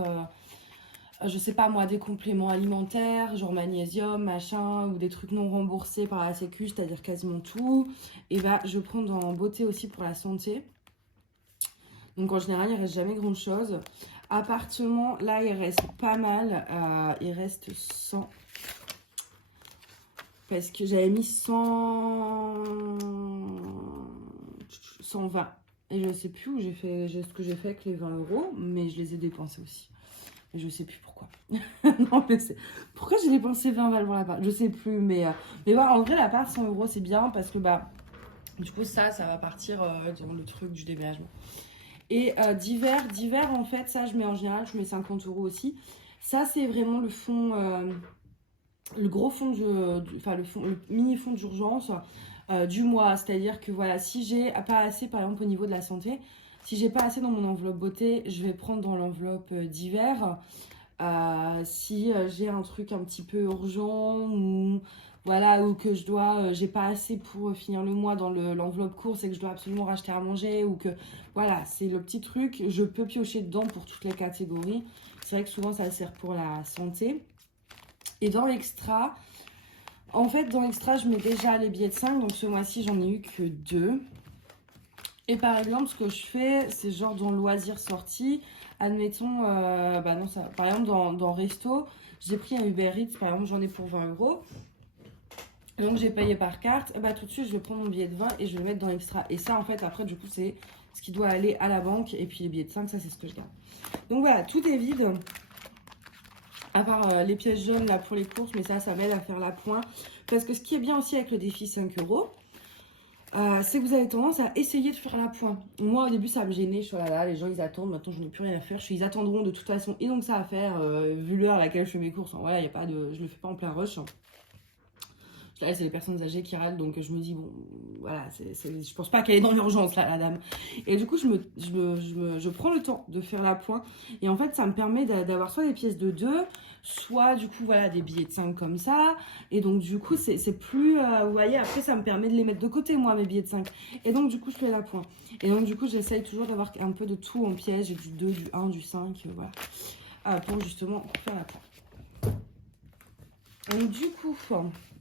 je sais pas moi, des compléments alimentaires, genre magnésium, machin, ou des trucs non remboursés par la sécu, c'est-à-dire quasiment tout, et bah je prends dans beauté aussi pour la santé. Donc en général, il reste jamais grand chose. Appartement, là, il reste pas mal. Il reste 100. Parce que j'avais mis 120. Et je sais plus où j'ai fait ce que j'ai fait avec les 20 euros, mais je les ai dépensés aussi. Et je sais plus pourquoi. Non, mais pourquoi j'ai dépensé 20 balles pour l'appart? Je sais plus, mais voilà, en vrai, l'appart 100 euros, c'est bien parce que du coup, ça va partir dans le truc du déménagement. Et divers, en fait, ça, en général, je mets 50 euros aussi. Ça, c'est vraiment le fond, le gros fond, le mini fond d'urgence du mois. C'est-à-dire que voilà, si j'ai pas assez, par exemple, au niveau de la santé, si j'ai pas assez dans mon enveloppe beauté, je vais prendre dans l'enveloppe divers. Si j'ai un truc un petit peu urgent ou voilà, ou que j'ai pas assez pour finir le mois dans l'enveloppe course et que je dois absolument racheter à manger, ou que voilà, c'est le petit truc, je peux piocher dedans pour toutes les catégories. C'est vrai que souvent ça sert pour la santé. Et dans l'extra, en fait, je mets déjà les billets de 5, donc ce mois-ci j'en ai eu que 2. Et par exemple, ce que je fais, c'est genre dans loisirs sortis, admettons, par exemple dans Resto, j'ai pris un Uber Eats, par exemple, j'en ai pour 20 euros. Donc j'ai payé par carte, tout de suite je vais prendre mon billet de 20 et je vais le mettre dans l'extra. Et ça en fait après du coup c'est ce qui doit aller à la banque, et puis les billets de 5, ça c'est ce que je garde. Donc voilà, tout est vide, à part les pièces jaunes là pour les courses, mais ça m'aide à faire la pointe. Parce que ce qui est bien aussi avec le défi 5 euros, c'est que vous avez tendance à essayer de faire la pointe. Moi au début ça me gênait, je suis là, les gens ils attendent, maintenant je n'ai plus rien à faire, ils attendront de toute façon, et donc ça à faire, vu l'heure à laquelle je fais mes courses, voilà, je le fais pas en plein rush. Là, c'est les personnes âgées qui râlent, donc je me dis, bon, voilà, je pense pas qu'elle est dans l'urgence, là, la dame. Et du coup, je prends le temps de faire la pointe. Et en fait, ça me permet d'avoir soit des pièces de 2, soit, du coup, voilà, des billets de 5 comme ça. Et donc, du coup, c'est plus... vous voyez, après, ça me permet de les mettre de côté, moi, mes billets de 5. Et donc, du coup, je fais la pointe. Et donc, du coup, j'essaye toujours d'avoir un peu de tout en pièces. J'ai du 2, du 1, du 5, voilà. Pour justement faire la pointe. Donc, du coup,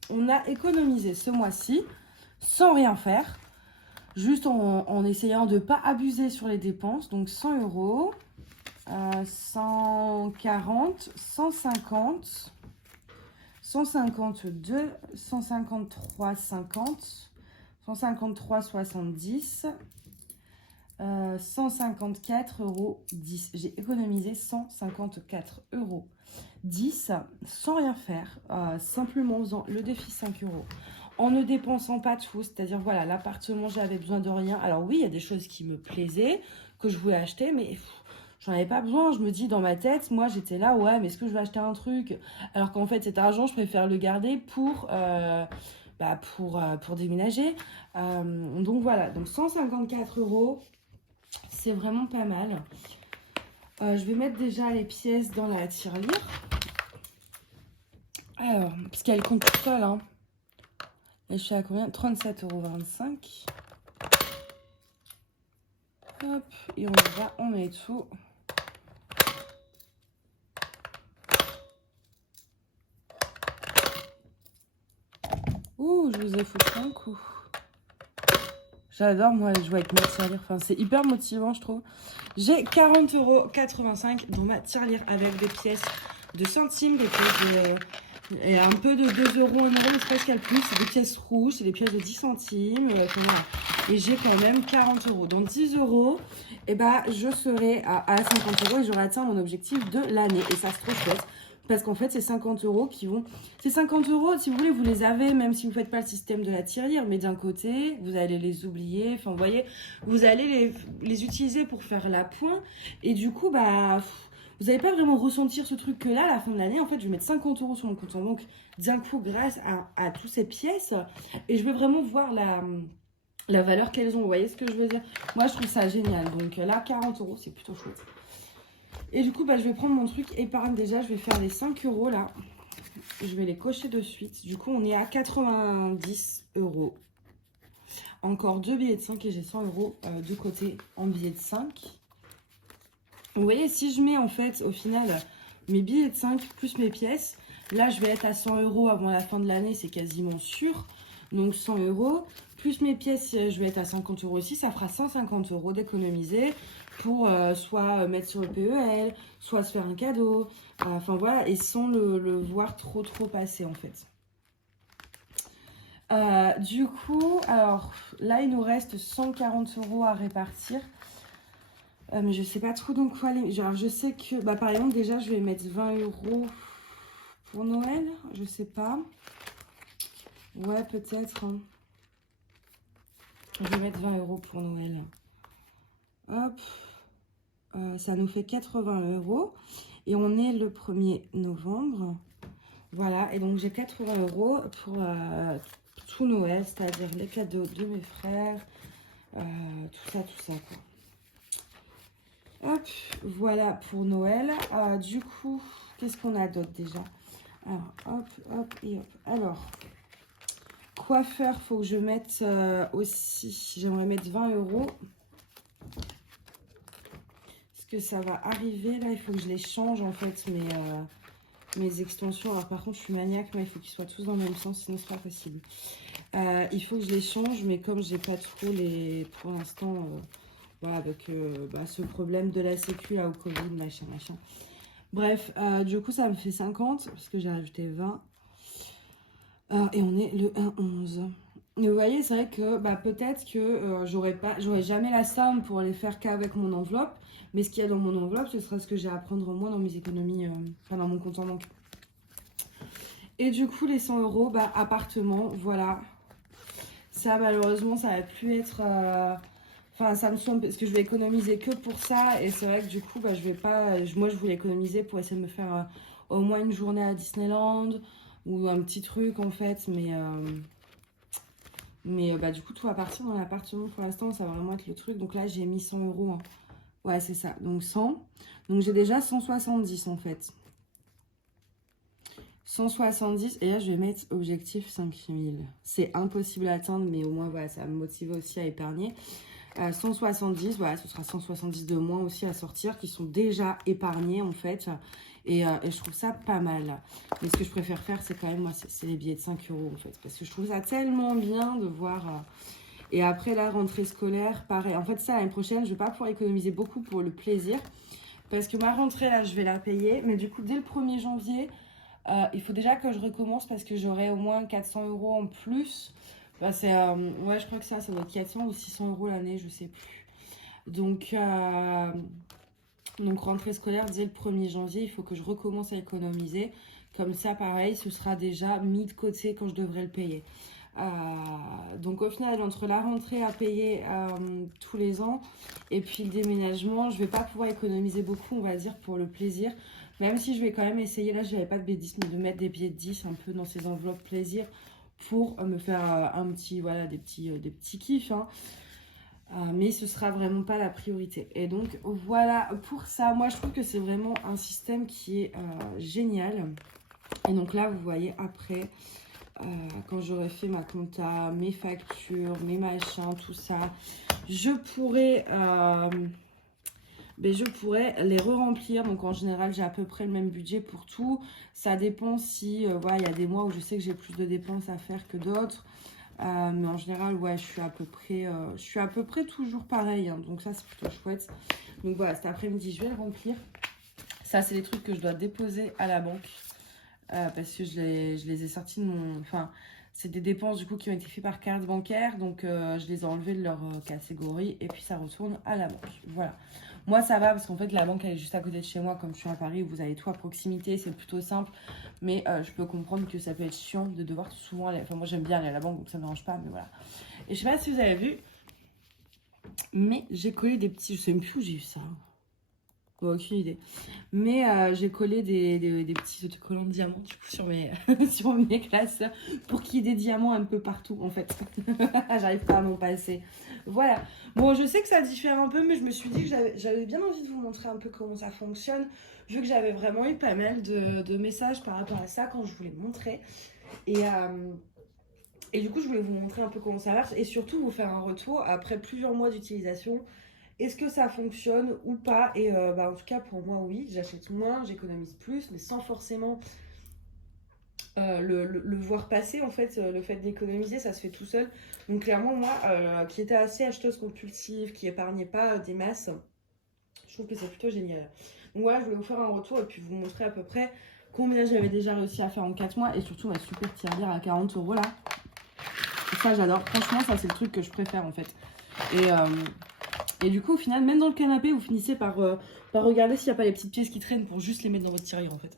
on a économisé ce mois-ci sans rien faire. Juste en essayant de ne pas abuser sur les dépenses. Donc 100 euros, 140, 150, 152, 153, 50, 153, 70, 154 euros 10. J'ai économisé 154 euros 10 sans rien faire, simplement en faisant le défi 5 euros. En ne dépensant pas tout, c'est-à-dire voilà, l'appartement, j'avais besoin de rien. Alors oui, il y a des choses qui me plaisaient, que je voulais acheter, mais j'en avais pas besoin. Je me dis dans ma tête, moi j'étais là, ouais, mais est-ce que je vais acheter un truc? Alors qu'en fait, cet argent, je préfère le garder pour déménager. Donc voilà, donc 154 euros, c'est vraiment pas mal. Je vais mettre déjà les pièces dans la tirelire. Alors, parce qu'elle compte toute seule, hein. Et je suis à combien? 37,25 €. Hop, et on va, on met tout. Ouh, je vous ai foutu un coup. J'adore, moi, jouer avec ma tirelire. Enfin, c'est hyper motivant, je trouve. J'ai 40,85 € dans ma tirelire avec des pièces de centimes, des pièces de... Et un peu de 2 euros, 1 euro, mais c'est presque le plus. C'est des pièces rouges, c'est des pièces de 10 centimes. Et j'ai quand même 40 euros. Dans 10 euros, eh ben, je serai à 50 euros et j'aurai atteint mon objectif de l'année. Et ça, c'est trop chouette. Parce qu'en fait, c'est 50 euros qui vont... Ces 50 euros, si vous voulez, vous les avez, même si vous ne faites pas le système de la tirelire. Mais d'un côté, vous allez les oublier. Enfin, vous voyez, vous allez les utiliser pour faire la pointe. Et du coup, bah... Vous n'allez pas vraiment ressentir ce truc que là, à la fin de l'année, en fait, je vais mettre 50 euros sur mon compte en banque d'un coup grâce à toutes ces pièces. Et je vais vraiment voir la valeur qu'elles ont. Vous voyez ce que je veux dire? Moi, je trouve ça génial. Donc là, 40 euros, c'est plutôt chouette. Et du coup, bah, je vais prendre mon truc épargne déjà. Je vais faire les 5 euros là. Je vais les cocher de suite. Du coup, on est à 90 euros. Encore 2 billets de 5 et j'ai 100 euros de côté en billets de 5. Vous voyez, si je mets en fait au final mes billets de 5 plus mes pièces, là je vais être à 100 euros avant la fin de l'année, c'est quasiment sûr. Donc 100 euros, plus mes pièces, je vais être à 50 euros ici, ça fera 150 euros d'économiser pour soit mettre sur le PEL, soit se faire un cadeau. Enfin voilà, et sans le voir trop passer en fait. Du coup, alors là il nous reste 140 euros à répartir. Mais je sais pas trop dans quoi les... Genre, je sais que, bah, par exemple, déjà, je vais mettre 20 euros pour Noël. Je sais pas. Ouais, peut-être. Hein. Je vais mettre 20 euros pour Noël. Hop. Ça nous fait 80 euros. Et on est le 1er novembre. Voilà. Et donc, j'ai 80 euros pour tout Noël. C'est-à-dire les cadeaux de mes frères. Tout ça, quoi. Hop, voilà pour Noël. Du coup, qu'est-ce qu'on a d'autre déjà? Alors, hop et hop. Alors, coiffeur, faut que je mette aussi. J'aimerais mettre 20 euros. Est-ce que ça va arriver? Là, il faut que je les change en fait, mes extensions. Alors, par contre, je suis maniaque, mais il faut qu'ils soient tous dans le même sens, sinon, ce sera pas possible. Il faut que je les change, mais comme j'ai pas trop les... Pour l'instant... Voilà, avec ce problème de la sécu là, au Covid, machin. Bref, du coup, ça me fait 50 parce que j'ai rajouté 20. Et on est le 1,11. Et vous voyez, c'est vrai que peut-être que j'aurais jamais la somme pour les faire qu'avec mon enveloppe. Mais ce qu'il y a dans mon enveloppe, ce sera ce que j'ai à prendre moi dans mes économies, dans mon compte en banque. Et du coup, les 100 euros, appartement, voilà. Ça, malheureusement, ça va plus être... Enfin, ça me semble parce que je vais économiser que pour ça. Et c'est vrai que du coup, je vais pas... Moi, je voulais économiser pour essayer de me faire au moins une journée à Disneyland. ou un petit truc en fait, mais bah, du coup, tout va partir dans l'appartement pour l'instant, ça va vraiment être le truc. Donc là, j'ai mis 100 euros. Hein. Ouais, c'est ça. Donc 100. Donc j'ai déjà 170 en fait. 170. Et là, je vais mettre objectif 5000. C'est impossible à atteindre, mais au moins, voilà, ça va me motiver aussi à épargner. 170, voilà, ce sera 170 de moins aussi à sortir, qui sont déjà épargnés en fait. Et je trouve ça pas mal. Mais ce que je préfère faire, c'est quand même, moi, c'est les billets de 5 euros en fait. Parce que je trouve ça tellement bien de voir. Et après la rentrée scolaire, pareil. En fait, ça, l'année prochaine, je vais pas pouvoir économiser beaucoup pour le plaisir. Parce que ma rentrée, là, je vais la payer. Mais du coup, dès le 1er janvier, il faut déjà que je recommence parce que j'aurai au moins 400 euros en plus. Bah, ouais, je crois que ça doit être 400 ou 600 euros l'année, je sais plus. Donc rentrée scolaire, dès le 1er janvier, il faut que je recommence à économiser. Comme ça, pareil, ce sera déjà mis de côté quand je devrais le payer. Donc au final, entre la rentrée à payer tous les ans et puis le déménagement, je vais pas pouvoir économiser beaucoup, on va dire, pour le plaisir. Même si je vais quand même essayer, là je n'avais pas de billets de 10, mais de mettre des billets de 10 un peu dans ces enveloppes plaisir pour me faire un petit, voilà, des petits kiffs. Hein. Mais ce sera vraiment pas la priorité. Et donc voilà pour ça. Moi je trouve que c'est vraiment un système qui est génial. Et donc là vous voyez après, quand j'aurai fait ma compta, mes factures, mes machins, tout ça, je pourrais les re-remplir. Donc en général, j'ai à peu près le même budget pour tout. Ça dépend si, voilà, il y a des mois où je sais que j'ai plus de dépenses à faire que d'autres. Mais en général, ouais, je suis à peu près toujours pareil. Hein, donc ça, c'est plutôt chouette. Donc voilà, cet après-midi, je vais le remplir. Ça, c'est les trucs que je dois déposer à la banque. Parce que je les ai sortis de mon... Enfin, c'est des dépenses du coup qui ont été faites par carte bancaire. Donc, je les ai enlevées de leur catégorie. Et puis, ça retourne à la banque. Voilà. Moi, ça va parce qu'en fait, la banque, elle est juste à côté de chez moi. Comme je suis à Paris, vous avez tout à proximité. C'est plutôt simple. Mais je peux comprendre que ça peut être chiant de devoir souvent aller... Enfin, moi, j'aime bien aller à la banque, donc ça ne me dérange pas. Mais voilà. Et je sais pas si vous avez vu, mais j'ai collé des petits... Je sais même plus où j'ai eu ça. Aucune idée. Mais j'ai collé des petits autocollants de diamants du coup, sur mes, sur mes classeurs pour qu'il y ait des diamants un peu partout en fait. J'arrive pas à m'en passer. Voilà. Bon, je sais que ça diffère un peu, mais je me suis dit que j'avais bien envie de vous montrer un peu comment ça fonctionne, vu que j'avais vraiment eu pas mal de messages par rapport à ça quand je voulais montrer. Et du coup, je voulais vous montrer un peu comment ça marche et surtout vous faire un retour après plusieurs mois d'utilisation. Est-ce que ça fonctionne ou pas? Et bah, en tout cas, pour moi, oui. J'achète moins, j'économise plus, mais sans forcément le voir passer. En fait, le fait d'économiser, ça se fait tout seul. Donc clairement, moi, qui étais assez acheteuse compulsive, qui épargnait pas des masses, je trouve que c'est plutôt génial. Donc voilà, je voulais vous faire un retour et puis vous montrer à peu près combien j'avais déjà réussi à faire en 4 mois. Et surtout, ma super tirelire à 40 euros là. Et ça, j'adore. Franchement, ça, c'est le truc que je préfère en fait. Et du coup, au final, même dans le canapé, vous finissez par regarder s'il n'y a pas les petites pièces qui traînent pour juste les mettre dans votre tirelire, en fait.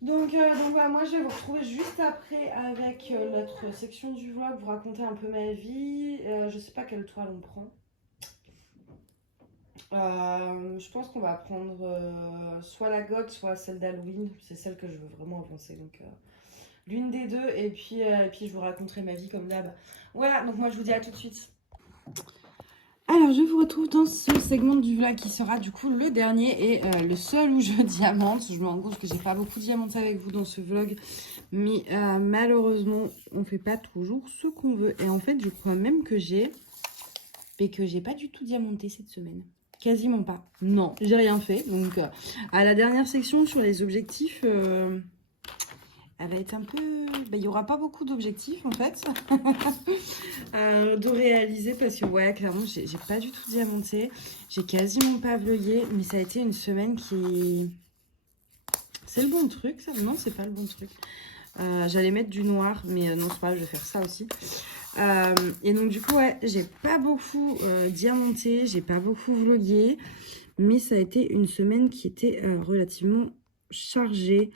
donc voilà, moi, je vais vous retrouver juste après avec notre section du vlog, vous raconter un peu ma vie. Je sais pas quelle toile on prend. Je pense qu'on va prendre soit la goth, soit celle d'Halloween. C'est celle que je veux vraiment avancer, donc... l'une des deux, et puis je vous raconterai ma vie comme d'hab. Voilà, donc moi, je vous dis à tout de suite. Alors, je vous retrouve dans ce segment du vlog qui sera du coup le dernier et le seul où je diamante. Je me rends compte que j'ai pas beaucoup diamanté avec vous dans ce vlog, mais malheureusement, on fait pas toujours ce qu'on veut. Et en fait, je crois même que j'ai pas du tout diamanté cette semaine. Quasiment pas. Non, j'ai rien fait. Donc, à la dernière section sur les objectifs... elle va être un peu... il n'y aura pas beaucoup d'objectifs, en fait, de réaliser. Parce que, ouais, clairement, j'ai pas du tout diamanté. J'ai quasiment pas vlogué. Mais ça a été une semaine qui... C'est le bon truc, ça? Non, c'est pas le bon truc. J'allais mettre du noir, mais non, c'est pas grave, je vais faire ça aussi. Et donc, du coup, ouais, j'ai pas beaucoup diamanté. J'ai pas beaucoup vlogué. Mais ça a été une semaine qui était relativement chargée.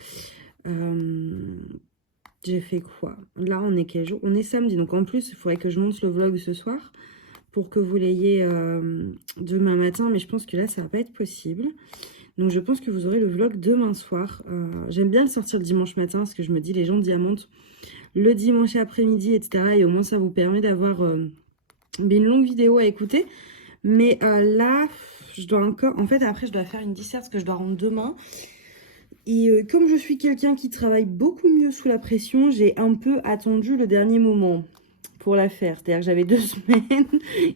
J'ai fait quoi? Là, on est quel jour? On est samedi, donc en plus, il faudrait que je monte le vlog ce soir pour que vous l'ayez demain matin, mais je pense que là, ça va pas être possible. Donc je pense que vous aurez le vlog demain soir. J'aime bien le sortir le dimanche matin parce que je me dis les gens diamantent le dimanche après-midi, etc. Et au moins ça vous permet d'avoir une longue vidéo à écouter. Mais là, je dois encore... En fait, après, je dois faire une disserte que je dois rendre demain. Et comme je suis quelqu'un qui travaille beaucoup mieux sous la pression, j'ai un peu attendu le dernier moment pour la faire. C'est-à-dire que j'avais 2 semaines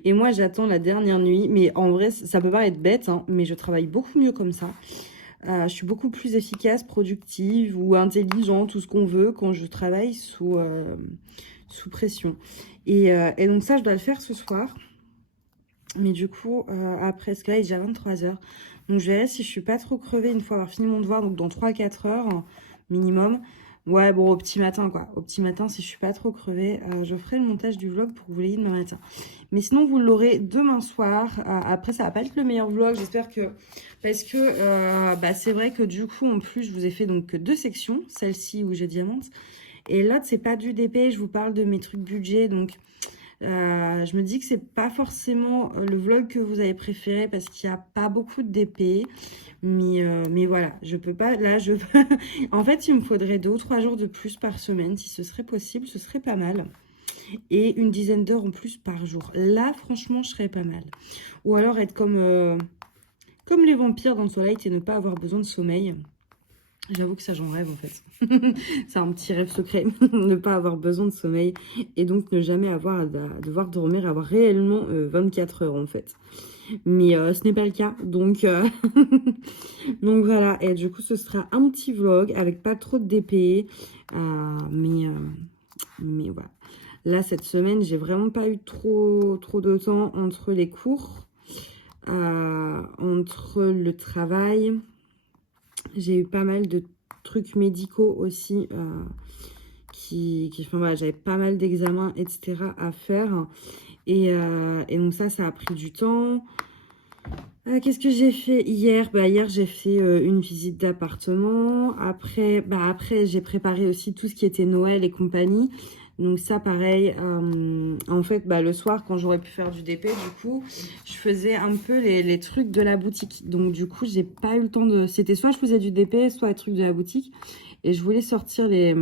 et moi, j'attends la dernière nuit. Mais en vrai, ça peut paraître bête, hein, mais je travaille beaucoup mieux comme ça. Je suis beaucoup plus efficace, productive ou intelligente, tout ce qu'on veut, quand je travaille sous pression. Et donc ça, je dois le faire ce soir. Mais du coup, après, ce que là, il est déjà 23h. Donc, je verrai si je suis pas trop crevée une fois avoir fini mon devoir. Donc, dans 3-4 heures minimum. Ouais, bon, au petit matin, quoi. Au petit matin, si je suis pas trop crevée, je ferai le montage du vlog pour que vous l'ayez demain matin. Mais sinon, vous l'aurez demain soir. Après, ça va pas être le meilleur vlog. J'espère que... Parce que c'est vrai que du coup, en plus, je vous ai fait donc que 2 sections. Celle-ci où j'ai diamante. Et l'autre, c'est pas du DP. Je vous parle de mes trucs budget. Donc... je me dis que c'est pas forcément le vlog que vous avez préféré parce qu'il n'y a pas beaucoup de DP. Mais voilà, je peux pas. Là, je en fait, il me faudrait 2 ou 3 jours de plus par semaine. Si ce serait possible, ce serait pas mal. Et une dizaine d'heures en plus par jour. Là, franchement, je serais pas mal. Ou alors être comme les vampires dans le Twilight et ne pas avoir besoin de sommeil. J'avoue que ça, j'en rêve en fait. C'est un petit rêve secret, ne pas avoir besoin de sommeil et donc ne jamais avoir à devoir dormir, avoir réellement 24 heures en fait. Mais ce n'est pas le cas, donc, donc voilà. Et du coup, ce sera un petit vlog avec pas trop de DP, mais voilà. Là, cette semaine, j'ai vraiment pas eu trop de temps entre les cours, entre le travail. J'ai eu pas mal de trucs médicaux aussi, enfin, voilà, j'avais pas mal d'examens, etc. à faire. Et donc ça a pris du temps. Qu'est-ce que j'ai fait hier? Hier, j'ai fait une visite d'appartement. Après, j'ai préparé aussi tout ce qui était Noël et compagnie. Donc ça, pareil, en fait, le soir, quand j'aurais pu faire du DP, du coup, je faisais un peu les trucs de la boutique. Donc du coup, j'ai pas eu le temps de... C'était soit je faisais du DP, soit les trucs de la boutique. Et je voulais sortir les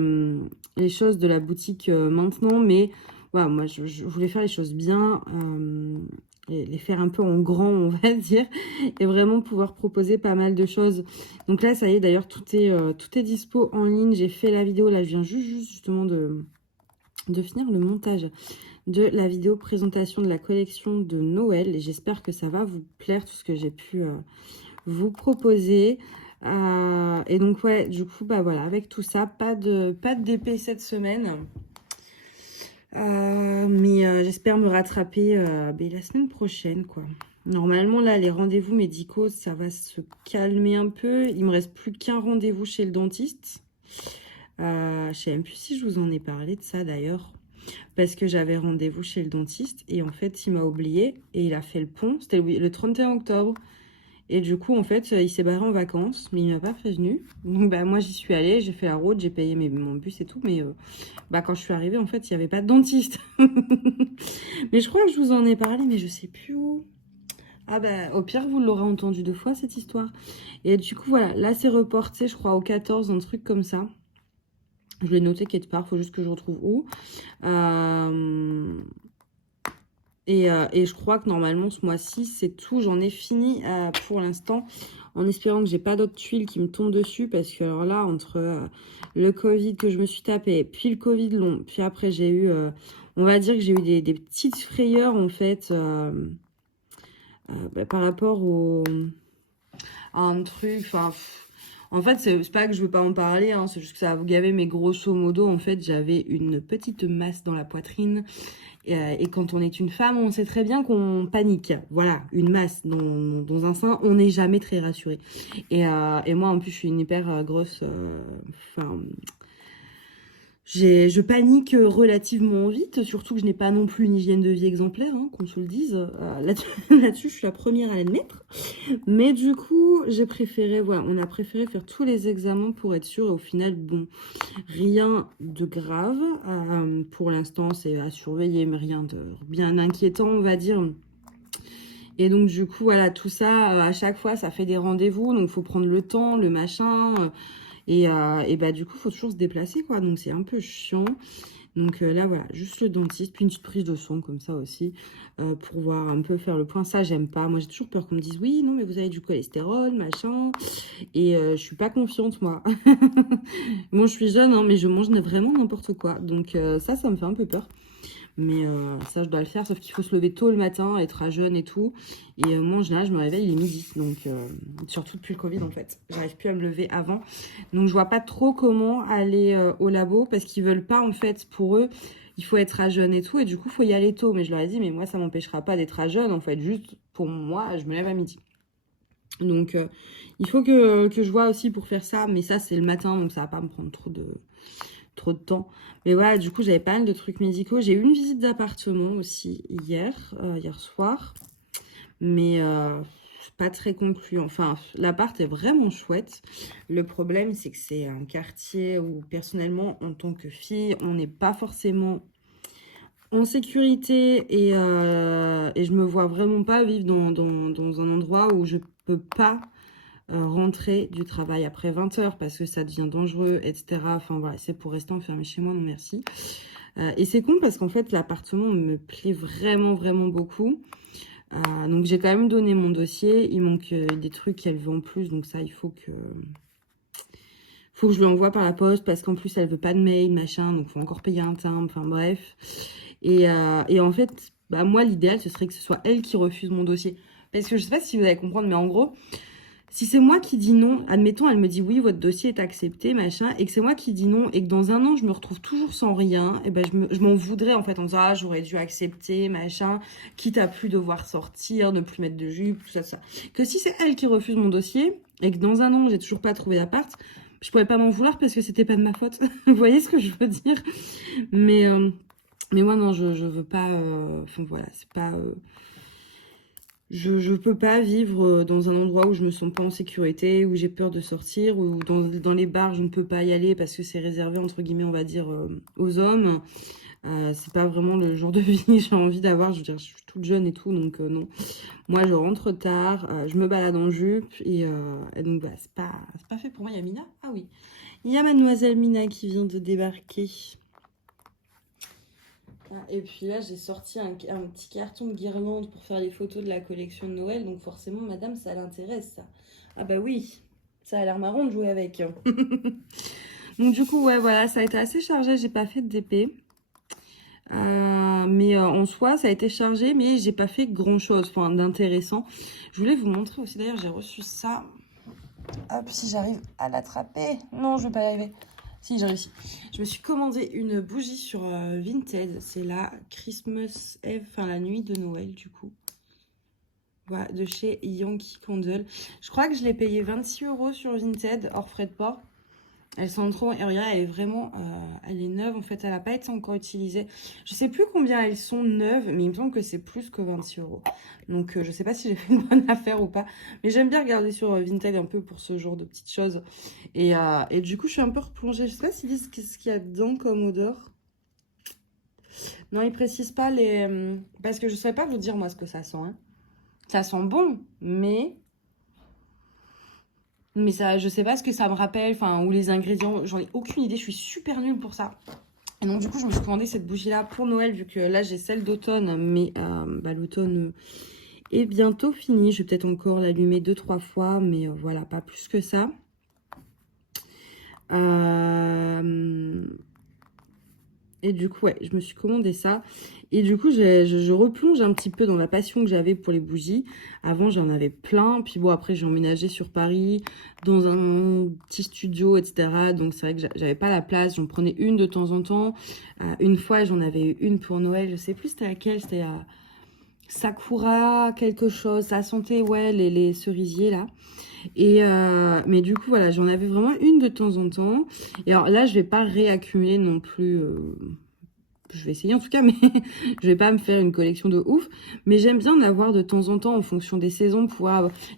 choses de la boutique maintenant. Mais voilà, moi, je voulais faire les choses bien, les faire un peu en grand, on va dire. Et vraiment pouvoir proposer pas mal de choses. Donc là, ça y est, d'ailleurs, tout est dispo en ligne. J'ai fait la vidéo, là, je viens justement de finir le montage de la vidéo présentation de la collection de Noël et j'espère que ça va vous plaire tout ce que j'ai pu vous proposer et donc ouais, du coup voilà, avec tout ça, pas de DP cette semaine, mais j'espère me rattraper la semaine prochaine quoi. Normalement là les rendez-vous médicaux ça va se calmer un peu, il me reste plus qu'un rendez-vous chez le dentiste. Je sais même plus si je vous en ai parlé de ça d'ailleurs. Parce que j'avais rendez-vous chez le dentiste et en fait, il m'a oublié et il a fait le pont. C'était le 31 octobre. Et du coup, en fait, il s'est barré en vacances, mais il m'a pas prévenu. Donc, moi, j'y suis allée, j'ai fait la route, j'ai payé mon bus et tout. Mais quand je suis arrivée, en fait, il n'y avait pas de dentiste. Mais je crois que je vous en ai parlé, mais je sais plus où. Au pire, vous l'aurez entendu 2 fois, cette histoire. Et du coup, voilà, là, c'est reporté, je crois, au 14, un truc comme ça. Je l'ai noté quelque part, il faut juste que je retrouve où. Et je crois que normalement, ce mois-ci, c'est tout. J'en ai fini pour l'instant, en espérant que j'ai pas d'autres tuiles qui me tombent dessus. Parce que alors là, entre le Covid que je me suis tapé, puis le Covid long, puis après j'ai eu, on va dire que j'ai eu des petites frayeurs en fait, par rapport à un truc, enfin... En fait, c'est pas que je veux pas en parler, hein, c'est juste que ça va vous gaver, mais grosso modo, en fait, j'avais une petite masse dans la poitrine. Et quand on est une femme, on sait très bien qu'on panique. Voilà, une masse dans un sein, on n'est jamais très rassuré. Et moi, en plus, je suis une hyper grosse... je panique relativement vite, surtout que je n'ai pas non plus une hygiène de vie exemplaire, hein, qu'on se le dise. Là-dessus, je suis la première à l'admettre. Mais du coup, j'ai préféré, voilà, on a préféré faire tous les examens pour être sûr. Et au final, bon, rien de grave. Pour l'instant, c'est à surveiller, mais rien de bien inquiétant, on va dire. Et donc, du coup, voilà, tout ça, à chaque fois, ça fait des rendez-vous. Donc, il faut prendre le temps, le machin. Et bah, du coup, il faut toujours se déplacer, quoi. Donc, c'est un peu chiant. Donc là, voilà, juste le dentiste, puis une petite prise de sang comme ça aussi, pour voir un peu faire le point. Ça, j'aime pas. Moi, j'ai toujours peur qu'on me dise, oui, non, mais vous avez du cholestérol, machin. Et je suis pas confiante, moi. Bon, je suis jeune, hein, mais je mange vraiment n'importe quoi. Donc ça me fait un peu peur. Mais ça, je dois le faire, sauf qu'il faut se lever tôt le matin, être à jeûne et tout. Et moi, en général, je me réveille, il est midi. Donc, surtout depuis le Covid, en fait. J'arrive plus à me lever avant. Donc, je vois pas trop comment aller au labo parce qu'ils veulent pas, en fait, pour eux, il faut être à jeûne et tout. Et du coup, il faut y aller tôt. Mais je leur ai dit, mais moi, ça m'empêchera pas d'être à jeûne, en fait. Juste pour moi, je me lève à midi. Donc, il faut que je vois aussi pour faire ça. Mais ça, c'est le matin, donc ça va pas me prendre trop de temps. Mais voilà, du coup, j'avais pas mal de trucs médicaux. J'ai eu une visite d'appartement aussi hier soir. Mais pas très concluant. Enfin, l'appart est vraiment chouette. Le problème, c'est que c'est un quartier où, personnellement, en tant que fille, on n'est pas forcément en sécurité. Et je me vois vraiment pas vivre dans un endroit où je peux pas rentrer du travail après 20 heures parce que ça devient dangereux, etc. Enfin voilà, c'est pour rester enfermé chez moi, non merci. Et c'est con parce qu'en fait, l'appartement me plaît vraiment, vraiment beaucoup. Donc j'ai quand même donné mon dossier. Il manque des trucs qu'elle veut en plus, donc ça, il faut que je lui envoie par la poste parce qu'en plus, elle veut pas de mail, machin, donc faut encore payer un timbre, enfin bref. Et en fait, bah, moi, l'idéal, ce serait que ce soit elle qui refuse mon dossier. Parce que je sais pas si vous allez comprendre, mais en gros, si c'est moi qui dis non, admettons, elle me dit oui, votre dossier est accepté, machin, et que c'est moi qui dis non, et que dans un an, je me retrouve toujours sans rien, et ben je m'en voudrais en fait en disant ah, j'aurais dû accepter, machin, quitte à plus devoir sortir, ne plus mettre de jupe, tout ça, tout ça. Que si c'est elle qui refuse mon dossier, et que dans un an, j'ai toujours pas trouvé d'appart, je pourrais pas m'en vouloir parce que c'était pas de ma faute. Vous voyez ce que je veux dire? Mais, euh, mais moi, non, je veux pas. Enfin voilà, c'est pas. Je peux pas vivre dans un endroit où je me sens pas en sécurité, où j'ai peur de sortir, ou dans les bars, je ne peux pas y aller parce que c'est réservé, entre guillemets, on va dire, aux hommes. C'est pas vraiment le genre de vie que j'ai envie d'avoir. Je veux dire, je suis toute jeune et tout, donc non. Moi, je rentre tard, je me balade en jupe, et donc, bah, c'est pas fait pour moi. Il y a Mina? Ah oui. Il y a mademoiselle Mina qui vient de débarquer. Et puis là, j'ai sorti un petit carton de guirlande pour faire les photos de la collection de Noël. Donc forcément, madame, ça l'intéresse, ça. Ah bah oui, ça a l'air marrant de jouer avec. Donc du coup, ouais, voilà, ça a été assez chargé. J'ai pas fait de DP. Mais en soi, ça a été chargé, mais j'ai pas fait grand-chose, enfin, d'intéressant. Je voulais vous montrer aussi, d'ailleurs, j'ai reçu ça. Hop, si j'arrive à l'attraper. Non, je vais pas y arriver. Si, j'ai réussi. Je me suis commandé une bougie sur Vinted. C'est la Christmas Eve, enfin la nuit de Noël du coup. Voilà, de chez Yankee Candle. Je crois que je l'ai payé 26 € sur Vinted, hors frais de port. Elle sent trop, et regarde, elle est vraiment, elle est neuve en fait, elle n'a pas été encore utilisée. Je sais plus combien elles sont neuves, mais il me semble que c'est plus que 26 €. Donc je sais pas si j'ai fait une bonne affaire ou pas, mais j'aime bien regarder sur Vinted un peu pour ce genre de petites choses. Et du coup, je suis un peu replongée. Je sais pas s'ils disent ce qu'il y a dedans comme odeur. Non, ils précisent pas les, parce que je sais pas vous dire moi ce que ça sent. Hein. Ça sent bon, mais ça, je sais pas ce que ça me rappelle, enfin, ou les ingrédients, j'en ai aucune idée, je suis super nulle pour ça. Et donc, du coup, je me suis commandé cette bougie-là pour Noël, vu que là, j'ai celle d'automne, mais bah, l'automne est bientôt fini. Je vais peut-être encore l'allumer 2-3 fois, mais voilà, pas plus que ça. Et du coup, ouais, je me suis commandé ça. Et du coup, je replonge un petit peu dans la passion que j'avais pour les bougies. Avant, j'en avais plein. Puis bon, après, j'ai emménagé sur Paris, dans un petit studio, etc. Donc, c'est vrai que j'avais pas la place. J'en prenais une de temps en temps. Une fois, j'en avais eu une pour Noël. Je sais plus c'était laquelle. C'était Sakura, quelque chose. Ça sentait, ouais, les cerisiers, là. Mais du coup, voilà, j'en avais vraiment une de temps en temps. Et alors là, je vais pas réaccumuler non plus je vais essayer en tout cas, mais je vais pas me faire une collection de ouf. Mais j'aime bien en avoir de temps en temps en fonction des saisons.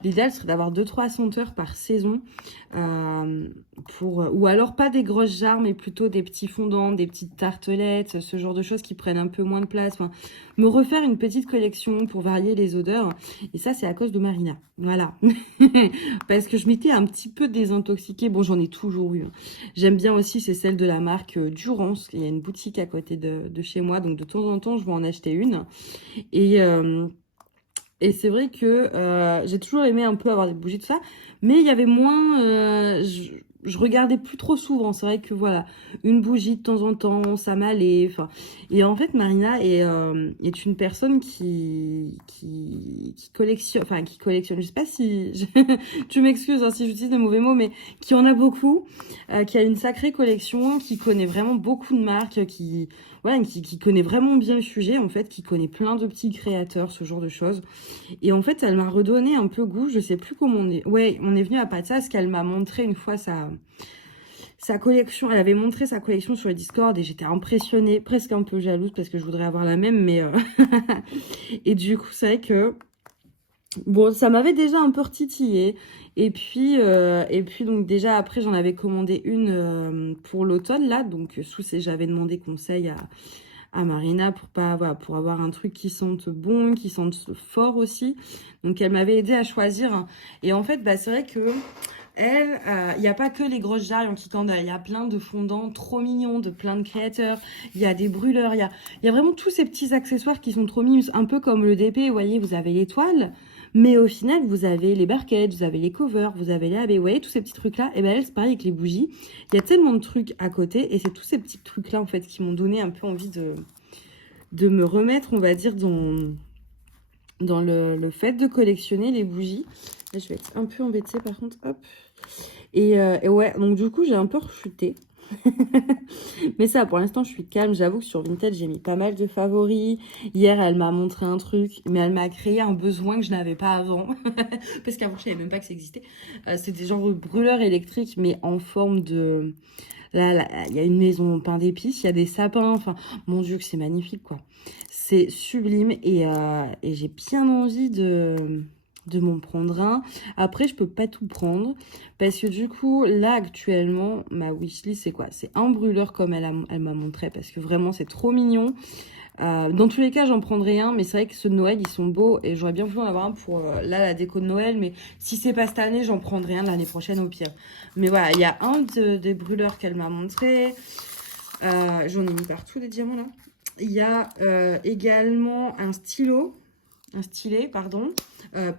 L'idéal serait d'avoir 2-3 senteurs par saison. Euh, ou alors pas des grosses jarres, mais plutôt des petits fondants, des petites tartelettes, ce genre de choses qui prennent un peu moins de place. Enfin, me refaire une petite collection pour varier les odeurs. Et ça, c'est à cause de Marina. Voilà. Parce que je m'étais un petit peu désintoxiquée. Bon, j'en ai toujours eu, hein. J'aime bien aussi, c'est celle de la marque Durance. Il y a une boutique à côté de chez moi. Donc, de temps en temps, je vais en acheter une. Et, euh, et c'est vrai que j'ai toujours aimé un peu avoir des bougies, tout ça. Mais il y avait moins... je regardais plus trop souvent. C'est vrai que voilà, une bougie de temps en temps, ça m'allait. Enfin, et en fait, Marina est une personne qui collectionne... Enfin, qui collectionne. Je sais pas si... tu m'excuses hein, si j'utilise des mauvais mots, mais qui en a beaucoup. Qui a une sacrée collection, qui connaît vraiment beaucoup de marques, voilà, qui connaît vraiment bien le sujet, en fait, qui connaît plein de petits créateurs, ce genre de choses. Et en fait, elle m'a redonné un peu goût. Je sais plus comment on est. Ouais, on est venu à Patsa parce qu'elle m'a montré une fois sa collection. Elle avait montré sa collection sur le Discord et j'étais impressionnée, presque un peu jalouse parce que je voudrais avoir la même. Mais et du coup, c'est vrai que bon, ça m'avait déjà un peu retitillé. Et puis donc déjà après, j'en avais commandé une pour l'automne là. Donc j'avais demandé conseil à Marina pour pas voilà, pour avoir un truc qui sente bon, qui sente fort aussi. Donc elle m'avait aidé à choisir. Et en fait, bah c'est vrai que elle, il n'y a pas que les grosses jarres en Kikanda, il y a plein de fondants trop mignons, de plein de créateurs, il y a des brûleurs, il y a vraiment tous ces petits accessoires qui sont trop mimes, un peu comme le DP, vous voyez, vous avez l'étoile, mais au final, vous avez les barquettes, vous avez les covers, vous avez les AB, vous voyez, tous ces petits trucs-là, et ben elle, c'est pareil avec les bougies, il y a tellement de trucs à côté, et c'est tous ces petits trucs-là, en fait, qui m'ont donné un peu envie de me remettre, on va dire, dans le fait de collectionner les bougies. Là, je vais être un peu embêtée, par contre, hop. Et ouais, donc du coup, j'ai un peu rechuté. Mais ça, pour l'instant, je suis calme. J'avoue que sur Vinted, j'ai mis pas mal de favoris. Hier, elle m'a montré un truc, mais elle m'a créé un besoin que je n'avais pas avant. Parce qu'avant, je savais même pas que ça existait. C'était genre brûleur électrique, mais en forme de... Là, il y a une maison pain d'épices, il y a des sapins. Enfin, mon Dieu, que c'est magnifique, quoi. C'est sublime et j'ai bien envie de m'en prendre un. Après, je peux pas tout prendre parce que du coup, là, actuellement, ma wishlist, c'est quoi? C'est un brûleur comme elle m'a montré parce que vraiment, c'est trop mignon. Dans tous les cas, j'en prendrai un, mais c'est vrai que ceux de Noël, ils sont beaux et j'aurais bien voulu en avoir un pour là, la déco de Noël. Mais si c'est pas cette année, j'en prendrai un l'année prochaine au pire. Mais voilà, il y a des brûleurs qu'elle m'a montré. J'en ai mis partout des diamants là. Il y a également un stylet, pardon.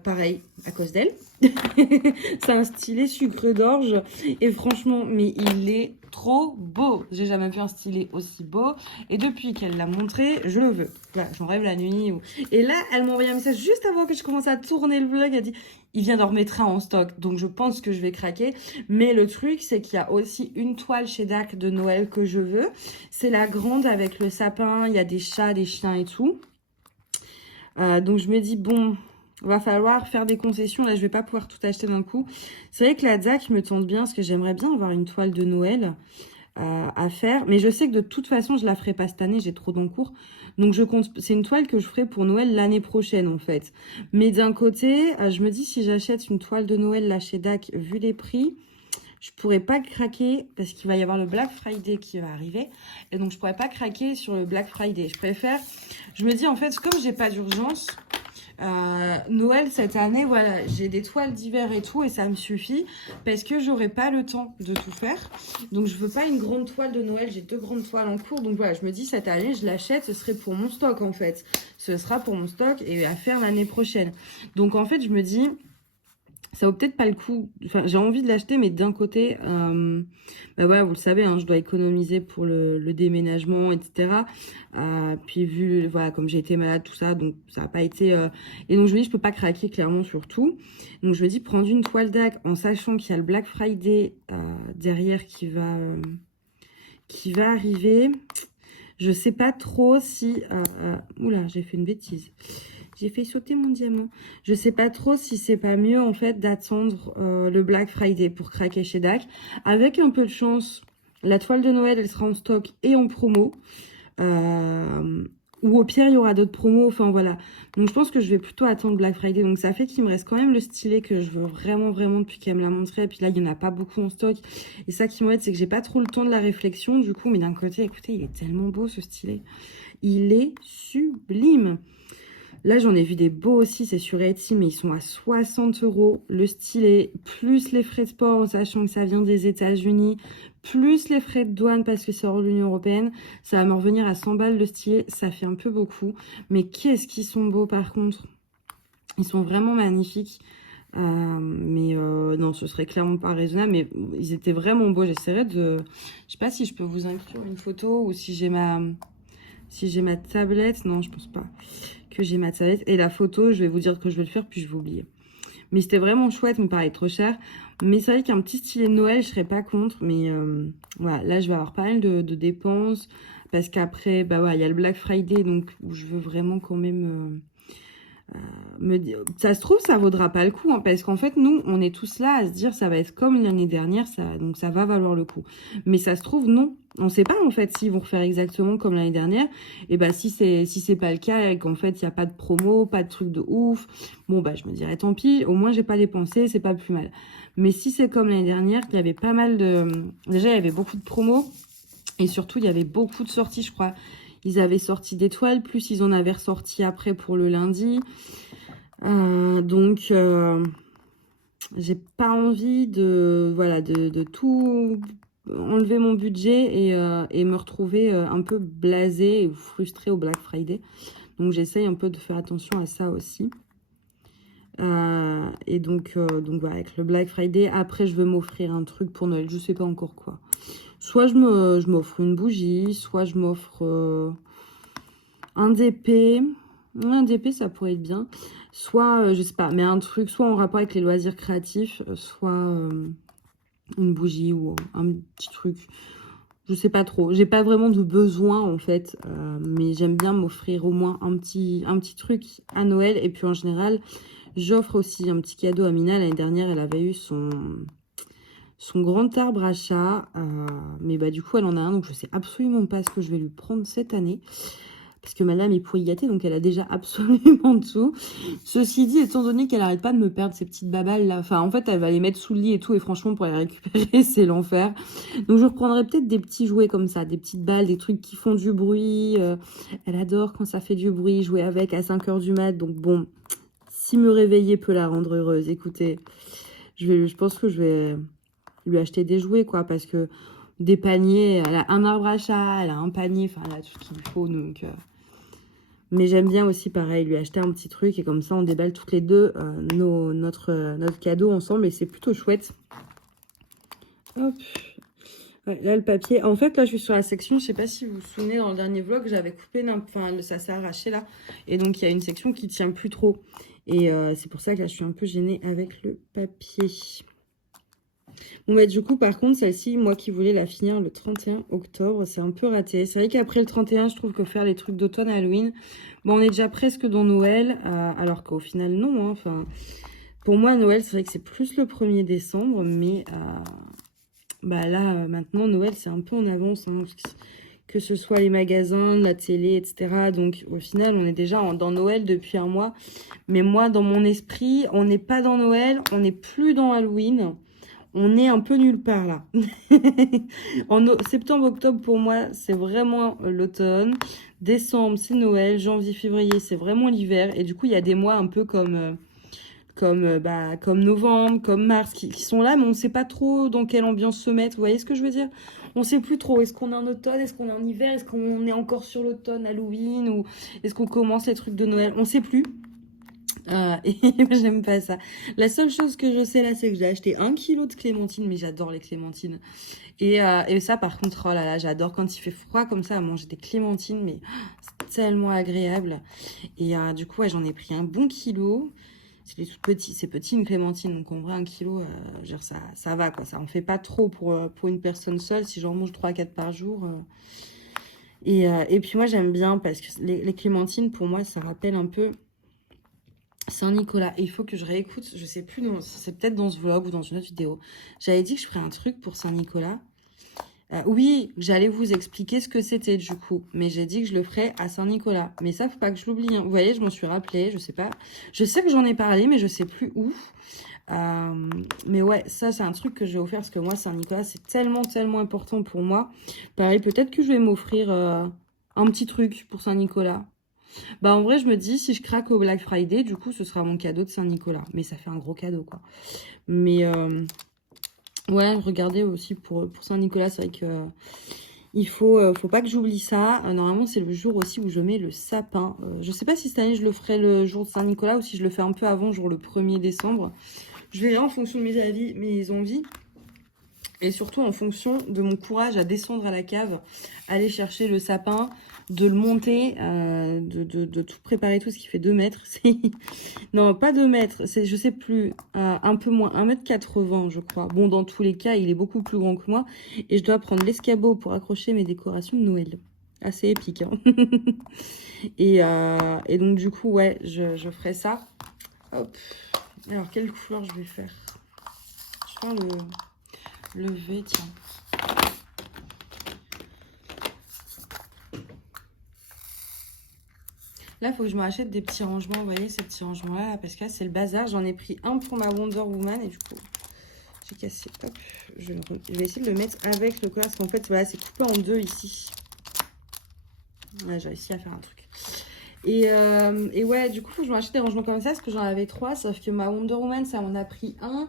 Pareil, à cause d'elle. C'est un stylet sucre d'orge. Et franchement, mais il est trop beau. J'ai jamais vu un stylet aussi beau. Et depuis qu'elle l'a montré, je le veux. Voilà, j'en rêve la nuit. Et là, elle m'a envoyé un message juste avant que je commence à tourner le vlog. Elle dit, il vient d'en remettre un en stock. Donc je pense que je vais craquer. Mais le truc, c'est qu'il y a aussi une toile chez DAC de Noël que je veux. C'est la grande avec le sapin. Il y a des chats, des chiens et tout. Donc je me dis, bon, va falloir faire des concessions. Là, je vais pas pouvoir tout acheter d'un coup. C'est vrai que la DAC me tente bien parce que j'aimerais bien avoir une toile de Noël à faire. Mais je sais que de toute façon, je la ferai pas cette année. J'ai trop d'encours. Donc je compte. C'est une toile que je ferai pour Noël l'année prochaine en fait. Mais d'un côté, je me dis si j'achète une toile de Noël là chez DAC, vu les prix, je pourrais pas craquer parce qu'il va y avoir le Black Friday qui va arriver. Et donc, je pourrais pas craquer sur le Black Friday. Je me dis, en fait, comme j'ai pas d'urgence, Noël cette année, voilà, j'ai des toiles d'hiver et tout et ça me suffit parce que j'aurai pas le temps de tout faire. Donc, je veux pas une grande toile de Noël. J'ai 2 grandes toiles en cours. Donc, voilà, je me dis, cette année, je l'achète. Ce serait pour mon stock, en fait. Ce sera pour mon stock et à faire l'année prochaine. Donc, en fait, je me dis... Ça vaut peut-être pas le coup. Enfin, j'ai envie de l'acheter, mais d'un côté, bah voilà, vous le savez, hein, je dois économiser pour le déménagement, etc. Puis vu, voilà, comme j'ai été malade, tout ça, donc ça n'a pas été. Et donc je me dis, je peux pas craquer clairement sur tout. Donc je me dis prendre une toile DAC en sachant qu'il y a le Black Friday derrière qui va arriver. Je sais pas trop si. Oula, j'ai fait une bêtise. J'ai fait sauter mon diamant. Je sais pas trop si c'est pas mieux en fait d'attendre le Black Friday pour craquer chez DAC. Avec un peu de chance, la toile de Noël elle sera en stock et en promo. Ou au pire, il y aura d'autres promos. Enfin, voilà. Donc, je pense que je vais plutôt attendre Black Friday. Donc, ça fait qu'il me reste quand même le stylet que je veux vraiment, vraiment depuis qu'elle me l'a montré. Et puis là, il n'y en a pas beaucoup en stock. Et ça qui m'embête, c'est que j'ai pas trop le temps de la réflexion, du coup. Mais d'un côté, écoutez, il est tellement beau, ce stylet. Il est sublime. Là, j'en ai vu des beaux aussi, c'est sur Etsy, mais ils sont à 60 € le stylet, plus les frais de port, en sachant que ça vient des États-Unis, plus les frais de douane parce que c'est hors de l'Union européenne. Ça va me revenir à 100 balles le stylet, ça fait un peu beaucoup. Mais qu'est-ce qu'ils sont beaux par contre. Ils sont vraiment magnifiques. Non, ce serait clairement pas raisonnable, mais ils étaient vraiment beaux. J'essaierai de... Je sais pas si je peux vous inclure une photo ou si j'ai ma tablette. Non, je pense pas que j'ai ma tablette. Et la photo, je vais vous dire que je vais le faire, puis je vais oublier. Mais c'était vraiment chouette, me paraît trop cher. Mais c'est vrai qu'un petit stylet de Noël, je serais pas contre. Mais voilà, là, je vais avoir pas mal de dépenses. Parce qu'après, bah ouais, il y a le Black Friday, donc où je veux vraiment quand même... me dire, ça se trouve, ça vaudra pas le coup, hein, parce qu'en fait, nous, on est tous là à se dire, ça va être comme l'année dernière, donc ça va valoir le coup. Mais ça se trouve, non. On sait pas, en fait, s'ils vont refaire exactement comme l'année dernière. Et bah, si c'est pas le cas, et qu'en fait, il y a pas de promo, pas de truc de ouf, bon, bah, je me dirais, tant pis, au moins, j'ai pas dépensé, c'est pas plus mal. Mais si c'est comme l'année dernière, il y avait pas mal de, déjà, il y avait beaucoup de promos, et surtout, il y avait beaucoup de sorties, je crois. Ils avaient sorti des toiles, plus ils en avaient ressorti après pour le lundi. Donc, j'ai pas envie de tout enlever mon budget et me retrouver un peu blasée ou frustrée au Black Friday. Donc, j'essaye un peu de faire attention à ça aussi. Donc voilà, avec le Black Friday, après, je veux m'offrir un truc pour Noël. Je sais pas encore quoi. Soit je m'offre une bougie, soit je m'offre un DP. Un DP, ça pourrait être bien. Soit, je sais pas, mais un truc, soit en rapport avec les loisirs créatifs, soit une bougie ou un petit truc. Je sais pas trop. J'ai pas vraiment de besoin, en fait. Mais j'aime bien m'offrir au moins un petit truc à Noël. Et puis, en général, j'offre aussi un petit cadeau à Mina. L'année dernière, elle avait eu son grand arbre à chat. Mais bah, du coup, elle en a un. Donc, je sais absolument pas ce que je vais lui prendre cette année. Parce que ma lame est pourri gâtée, donc elle a déjà absolument tout. Ceci dit, étant donné qu'elle arrête pas de me perdre ces petites babales là, enfin en fait elle va les mettre sous le lit et tout, et franchement pour les récupérer c'est l'enfer. Donc je reprendrai peut-être des petits jouets comme ça, des petites balles, des trucs qui font du bruit. Elle adore quand ça fait du bruit, jouer avec à 5 h du mat, donc bon, si me réveiller peut la rendre heureuse, écoutez, je pense que je vais lui acheter des jouets quoi, parce que des paniers, elle a un arbre à chat, elle a un panier, enfin elle a tout ce qu'il faut, donc... Mais j'aime bien aussi, pareil, lui acheter un petit truc. Et comme ça, on déballe toutes les deux notre cadeau ensemble. Et c'est plutôt chouette. Hop. Ouais, là, le papier. En fait, là, je suis sur la section. Je sais pas si vous vous souvenez, dans le dernier vlog, j'avais coupé... Enfin, ça s'est arraché, là. Et donc, il y a une section qui tient plus trop. Et c'est pour ça que là, je suis un peu gênée avec le papier. Bon, bah, du coup, par contre, celle-ci, moi qui voulais la finir le 31 octobre, c'est un peu raté. C'est vrai qu'après le 31, je trouve que faire les trucs d'automne à Halloween, bon, on est déjà presque dans Noël, alors qu'au final, non. Hein, enfin, pour moi, Noël, c'est vrai que c'est plus le 1er décembre, mais bah là, maintenant, Noël, c'est un peu en avance, hein, que ce soit les magasins, la télé, etc. Donc, au final, on est déjà dans Noël depuis un mois. Mais moi, dans mon esprit, on n'est pas dans Noël, on n'est plus dans Halloween. On est un peu nulle part là. Septembre, octobre, pour moi, c'est vraiment l'automne. Décembre, c'est Noël. Janvier, février, c'est vraiment l'hiver. Et du coup, il y a des mois un peu comme novembre, comme mars, qui sont là, mais on ne sait pas trop dans quelle ambiance se mettre. Vous voyez ce que je veux dire? On ne sait plus trop. Est-ce qu'on est en automne? Est-ce qu'on est en hiver? Est-ce qu'on est encore sur l'automne, Halloween? Ou est-ce qu'on commence les trucs de Noël? On ne sait plus. Et j'aime pas ça. La seule chose que je sais là, c'est que j'ai acheté 1 kilo de clémentines, mais j'adore les clémentines. Et ça, par contre, oh là là, j'adore quand il fait froid comme ça à manger des clémentines, mais c'est tellement agréable. Et du coup, ouais, j'en ai pris un bon kilo. C'est les tout petits, c'est petit une clémentine, donc en vrai 1 kilo, genre ça va quoi. Ça en fait pas trop pour une personne seule. Si j'en mange 3-4 par jour. Et puis moi j'aime bien parce que les clémentines, pour moi, ça rappelle un peu Saint-Nicolas. Et il faut que je réécoute, je sais plus, c'est peut-être dans ce vlog ou dans une autre vidéo. J'avais dit que je ferais un truc pour Saint-Nicolas. Oui, j'allais vous expliquer ce que c'était du coup, mais j'ai dit que je le ferais à Saint-Nicolas. Mais ça, faut pas que je l'oublie, hein. Vous voyez, je m'en suis rappelée, je sais pas. Je sais que j'en ai parlé, mais je sais plus où. Mais ouais, ça, c'est un truc que je vais offrir parce que moi, Saint-Nicolas, c'est tellement, tellement important pour moi. Pareil, peut-être que je vais m'offrir un petit truc pour Saint-Nicolas. Bah, en vrai, je me dis, si je craque au Black Friday, du coup, ce sera mon cadeau de Saint-Nicolas. Mais ça fait un gros cadeau, quoi. Mais ouais, regardez aussi pour Saint-Nicolas, c'est vrai que faut pas que j'oublie ça. Normalement, c'est le jour aussi où je mets le sapin. Je sais pas si cette année, je le ferai le jour de Saint-Nicolas ou si je le fais un peu avant, genre le 1er décembre. Je verrai en fonction de mes envies. Et surtout en fonction de mon courage à descendre à la cave, aller chercher le sapin, de le monter, de tout préparer, tout ce qui fait 2 mètres. Non, pas 2 mètres, je sais plus, un peu moins, 1,80 m je crois. Bon, dans tous les cas, il est beaucoup plus grand que moi. Et je dois prendre l'escabeau pour accrocher mes décorations de Noël. Assez épique, hein. Et donc du coup, ouais, je ferai ça. Hop. Alors, quelle couleur je vais faire? Je vais faire le V, tiens. Là, il faut que je me rachète des petits rangements, vous voyez, ces petits rangements-là, parce que là, c'est le bazar. J'en ai pris un pour ma Wonder Woman, et du coup, j'ai cassé. Hop, je vais essayer de le mettre avec le collant, parce qu'en fait, voilà, c'est coupé en 2 ici. Ouais, j'ai réussi à faire un truc. Et ouais, du coup, faut que je m'achète des rangements comme ça, parce que j'en avais 3, sauf que ma Wonder Woman, ça m'en a pris un.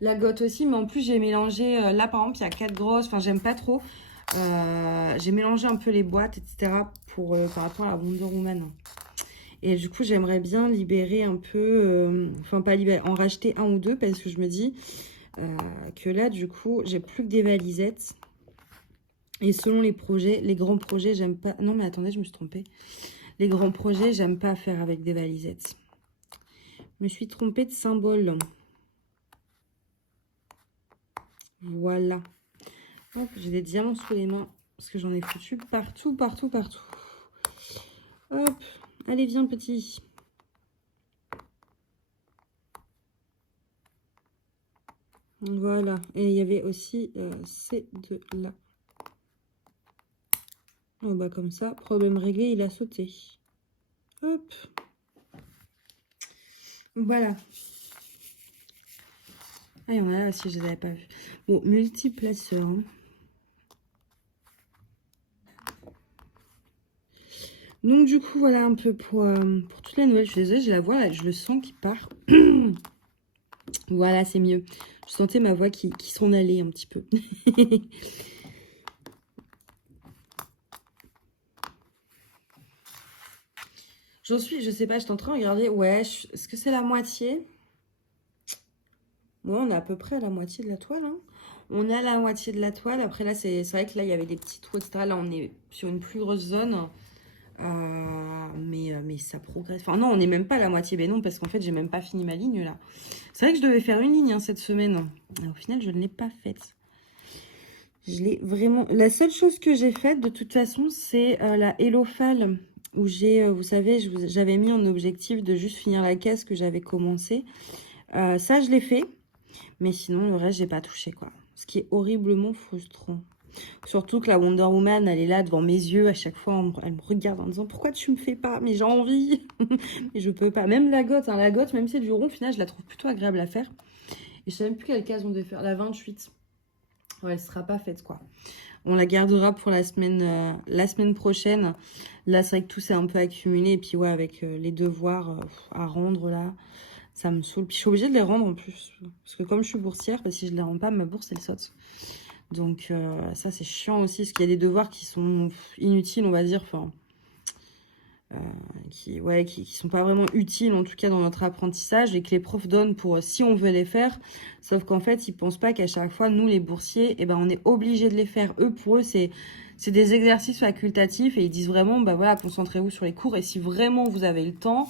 La goth aussi, mais en plus, j'ai mélangé, là, par exemple, il y a 4 grosses, enfin, j'aime pas trop. J'ai mélangé un peu les boîtes, etc., par rapport à la Wonder Woman. Et du coup, j'aimerais bien libérer un peu, enfin pas libérer, en racheter un ou deux parce que je me dis que là, du coup, j'ai plus que des valisettes. Et selon les projets, les grands projets, j'aime pas... Non, mais attendez, je me suis trompée. Les grands projets, j'aime pas faire avec des valisettes. Je me suis trompée de symbole. Voilà. Hop, j'ai des diamants sous les mains parce que j'en ai foutu partout, partout, partout. Hop, allez, viens, petit. Voilà, et il y avait aussi ces deux-là. Oh bah comme ça, problème réglé, il a sauté. Hop. Voilà. Ah, il y en a là aussi, je les avais pas vus. Bon, multiplaceur. Hein. Donc du coup, voilà un peu pour toute la nouvelle. Je suis désolée, j'ai la voix là, je le sens qui part. Voilà, c'est mieux. Je sentais ma voix qui s'en allait un petit peu. J'en suis, je sais pas, je suis en train de regarder. Ouais, est-ce que c'est la moitié? Ouais, on est à peu près à la moitié de la toile. Hein. On est à la moitié de la toile. Après, là, c'est vrai que là, il y avait des petits trous, etc. Là, on est sur une plus grosse zone. Mais ça progresse. Enfin, non, on n'est même pas à la moitié. Mais non, parce qu'en fait, j'ai même pas fini ma ligne, là. C'est vrai que je devais faire une ligne hein, cette semaine. Et au final, je ne l'ai pas faite. Je l'ai vraiment... La seule chose que j'ai faite, de toute façon, c'est la Hello Fall. Où j'ai, vous savez, j'avais mis en objectif de juste finir la caisse que j'avais commencé. Ça, je l'ai fait. Mais sinon, le reste, j'ai pas touché, quoi. Ce qui est horriblement frustrant. Surtout que la Wonder Woman, elle est là devant mes yeux. À chaque fois, elle me regarde en disant « Pourquoi tu me fais pas ?» Mais j'ai envie. Et je peux pas. Même la goth, hein, même si c'est du rond, au final, je la trouve plutôt agréable à faire. Et je sais même plus quelle case on devait faire. La 28. Ouais, elle sera pas faite, quoi. On la gardera pour la semaine prochaine. Là, c'est vrai que tout s'est un peu accumulé. Et puis, ouais, avec les devoirs à rendre, là... Ça me saoule. Puis je suis obligée de les rendre en plus. Parce que comme je suis boursière, si je ne les rends pas, ma bourse, elle saute. Donc ça, c'est chiant aussi. Parce qu'il y a des devoirs qui sont inutiles, on va dire. Enfin, qui sont pas vraiment utiles, en tout cas, dans notre apprentissage. Et que les profs donnent pour si on veut les faire. Sauf qu'en fait, ils pensent pas qu'à chaque fois, nous, les boursiers, eh ben, on est obligés de les faire. Pour eux, c'est des exercices facultatifs. Et ils disent vraiment, bah voilà, concentrez-vous sur les cours. Et si vraiment vous avez le temps...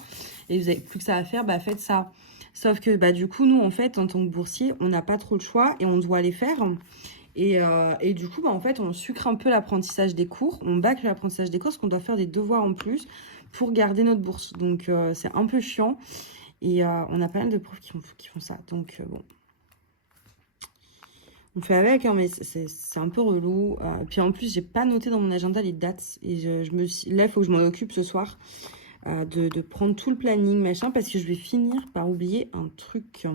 et vous n'avez plus que ça à faire, bah faites ça. Sauf que bah du coup, nous, en fait, en tant que boursier, on n'a pas trop le choix et on doit les faire. Et du coup, bah, en fait, on sucre un peu l'apprentissage des cours, on bâcle l'apprentissage des cours, parce qu'on doit faire des devoirs en plus pour garder notre bourse. Donc, c'est un peu chiant. Et on a pas mal de profs qui font ça. Donc, bon. On fait avec, hein, mais c'est un peu relou. Puis en plus, j'ai pas noté dans mon agenda les dates. Et là, il faut que je m'en occupe ce soir. De prendre tout le planning, machin, parce que je vais finir par oublier un truc.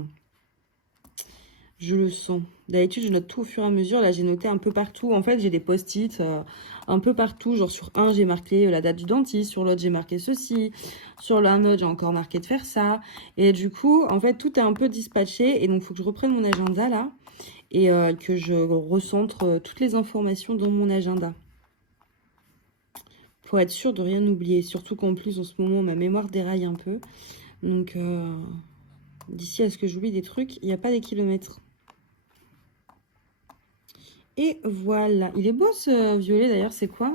Je le sens. D'habitude, je note tout au fur et à mesure. Là, j'ai noté un peu partout. En fait, j'ai des post-it un peu partout. Genre, sur un, j'ai marqué la date du dentiste. Sur l'autre, j'ai marqué ceci. Sur l'un autre, j'ai encore marqué de faire ça. Et du coup, en fait, tout est un peu dispatché. Et donc, il faut que je reprenne mon agenda, là. Et que je recentre toutes les informations dans mon agenda. Pour être sûr de rien oublier. Surtout qu'en plus, en ce moment, ma mémoire déraille un peu. Donc, d'ici à ce que j'oublie des trucs, il n'y a pas des kilomètres. Et voilà. Il est beau ce violet d'ailleurs, c'est quoi?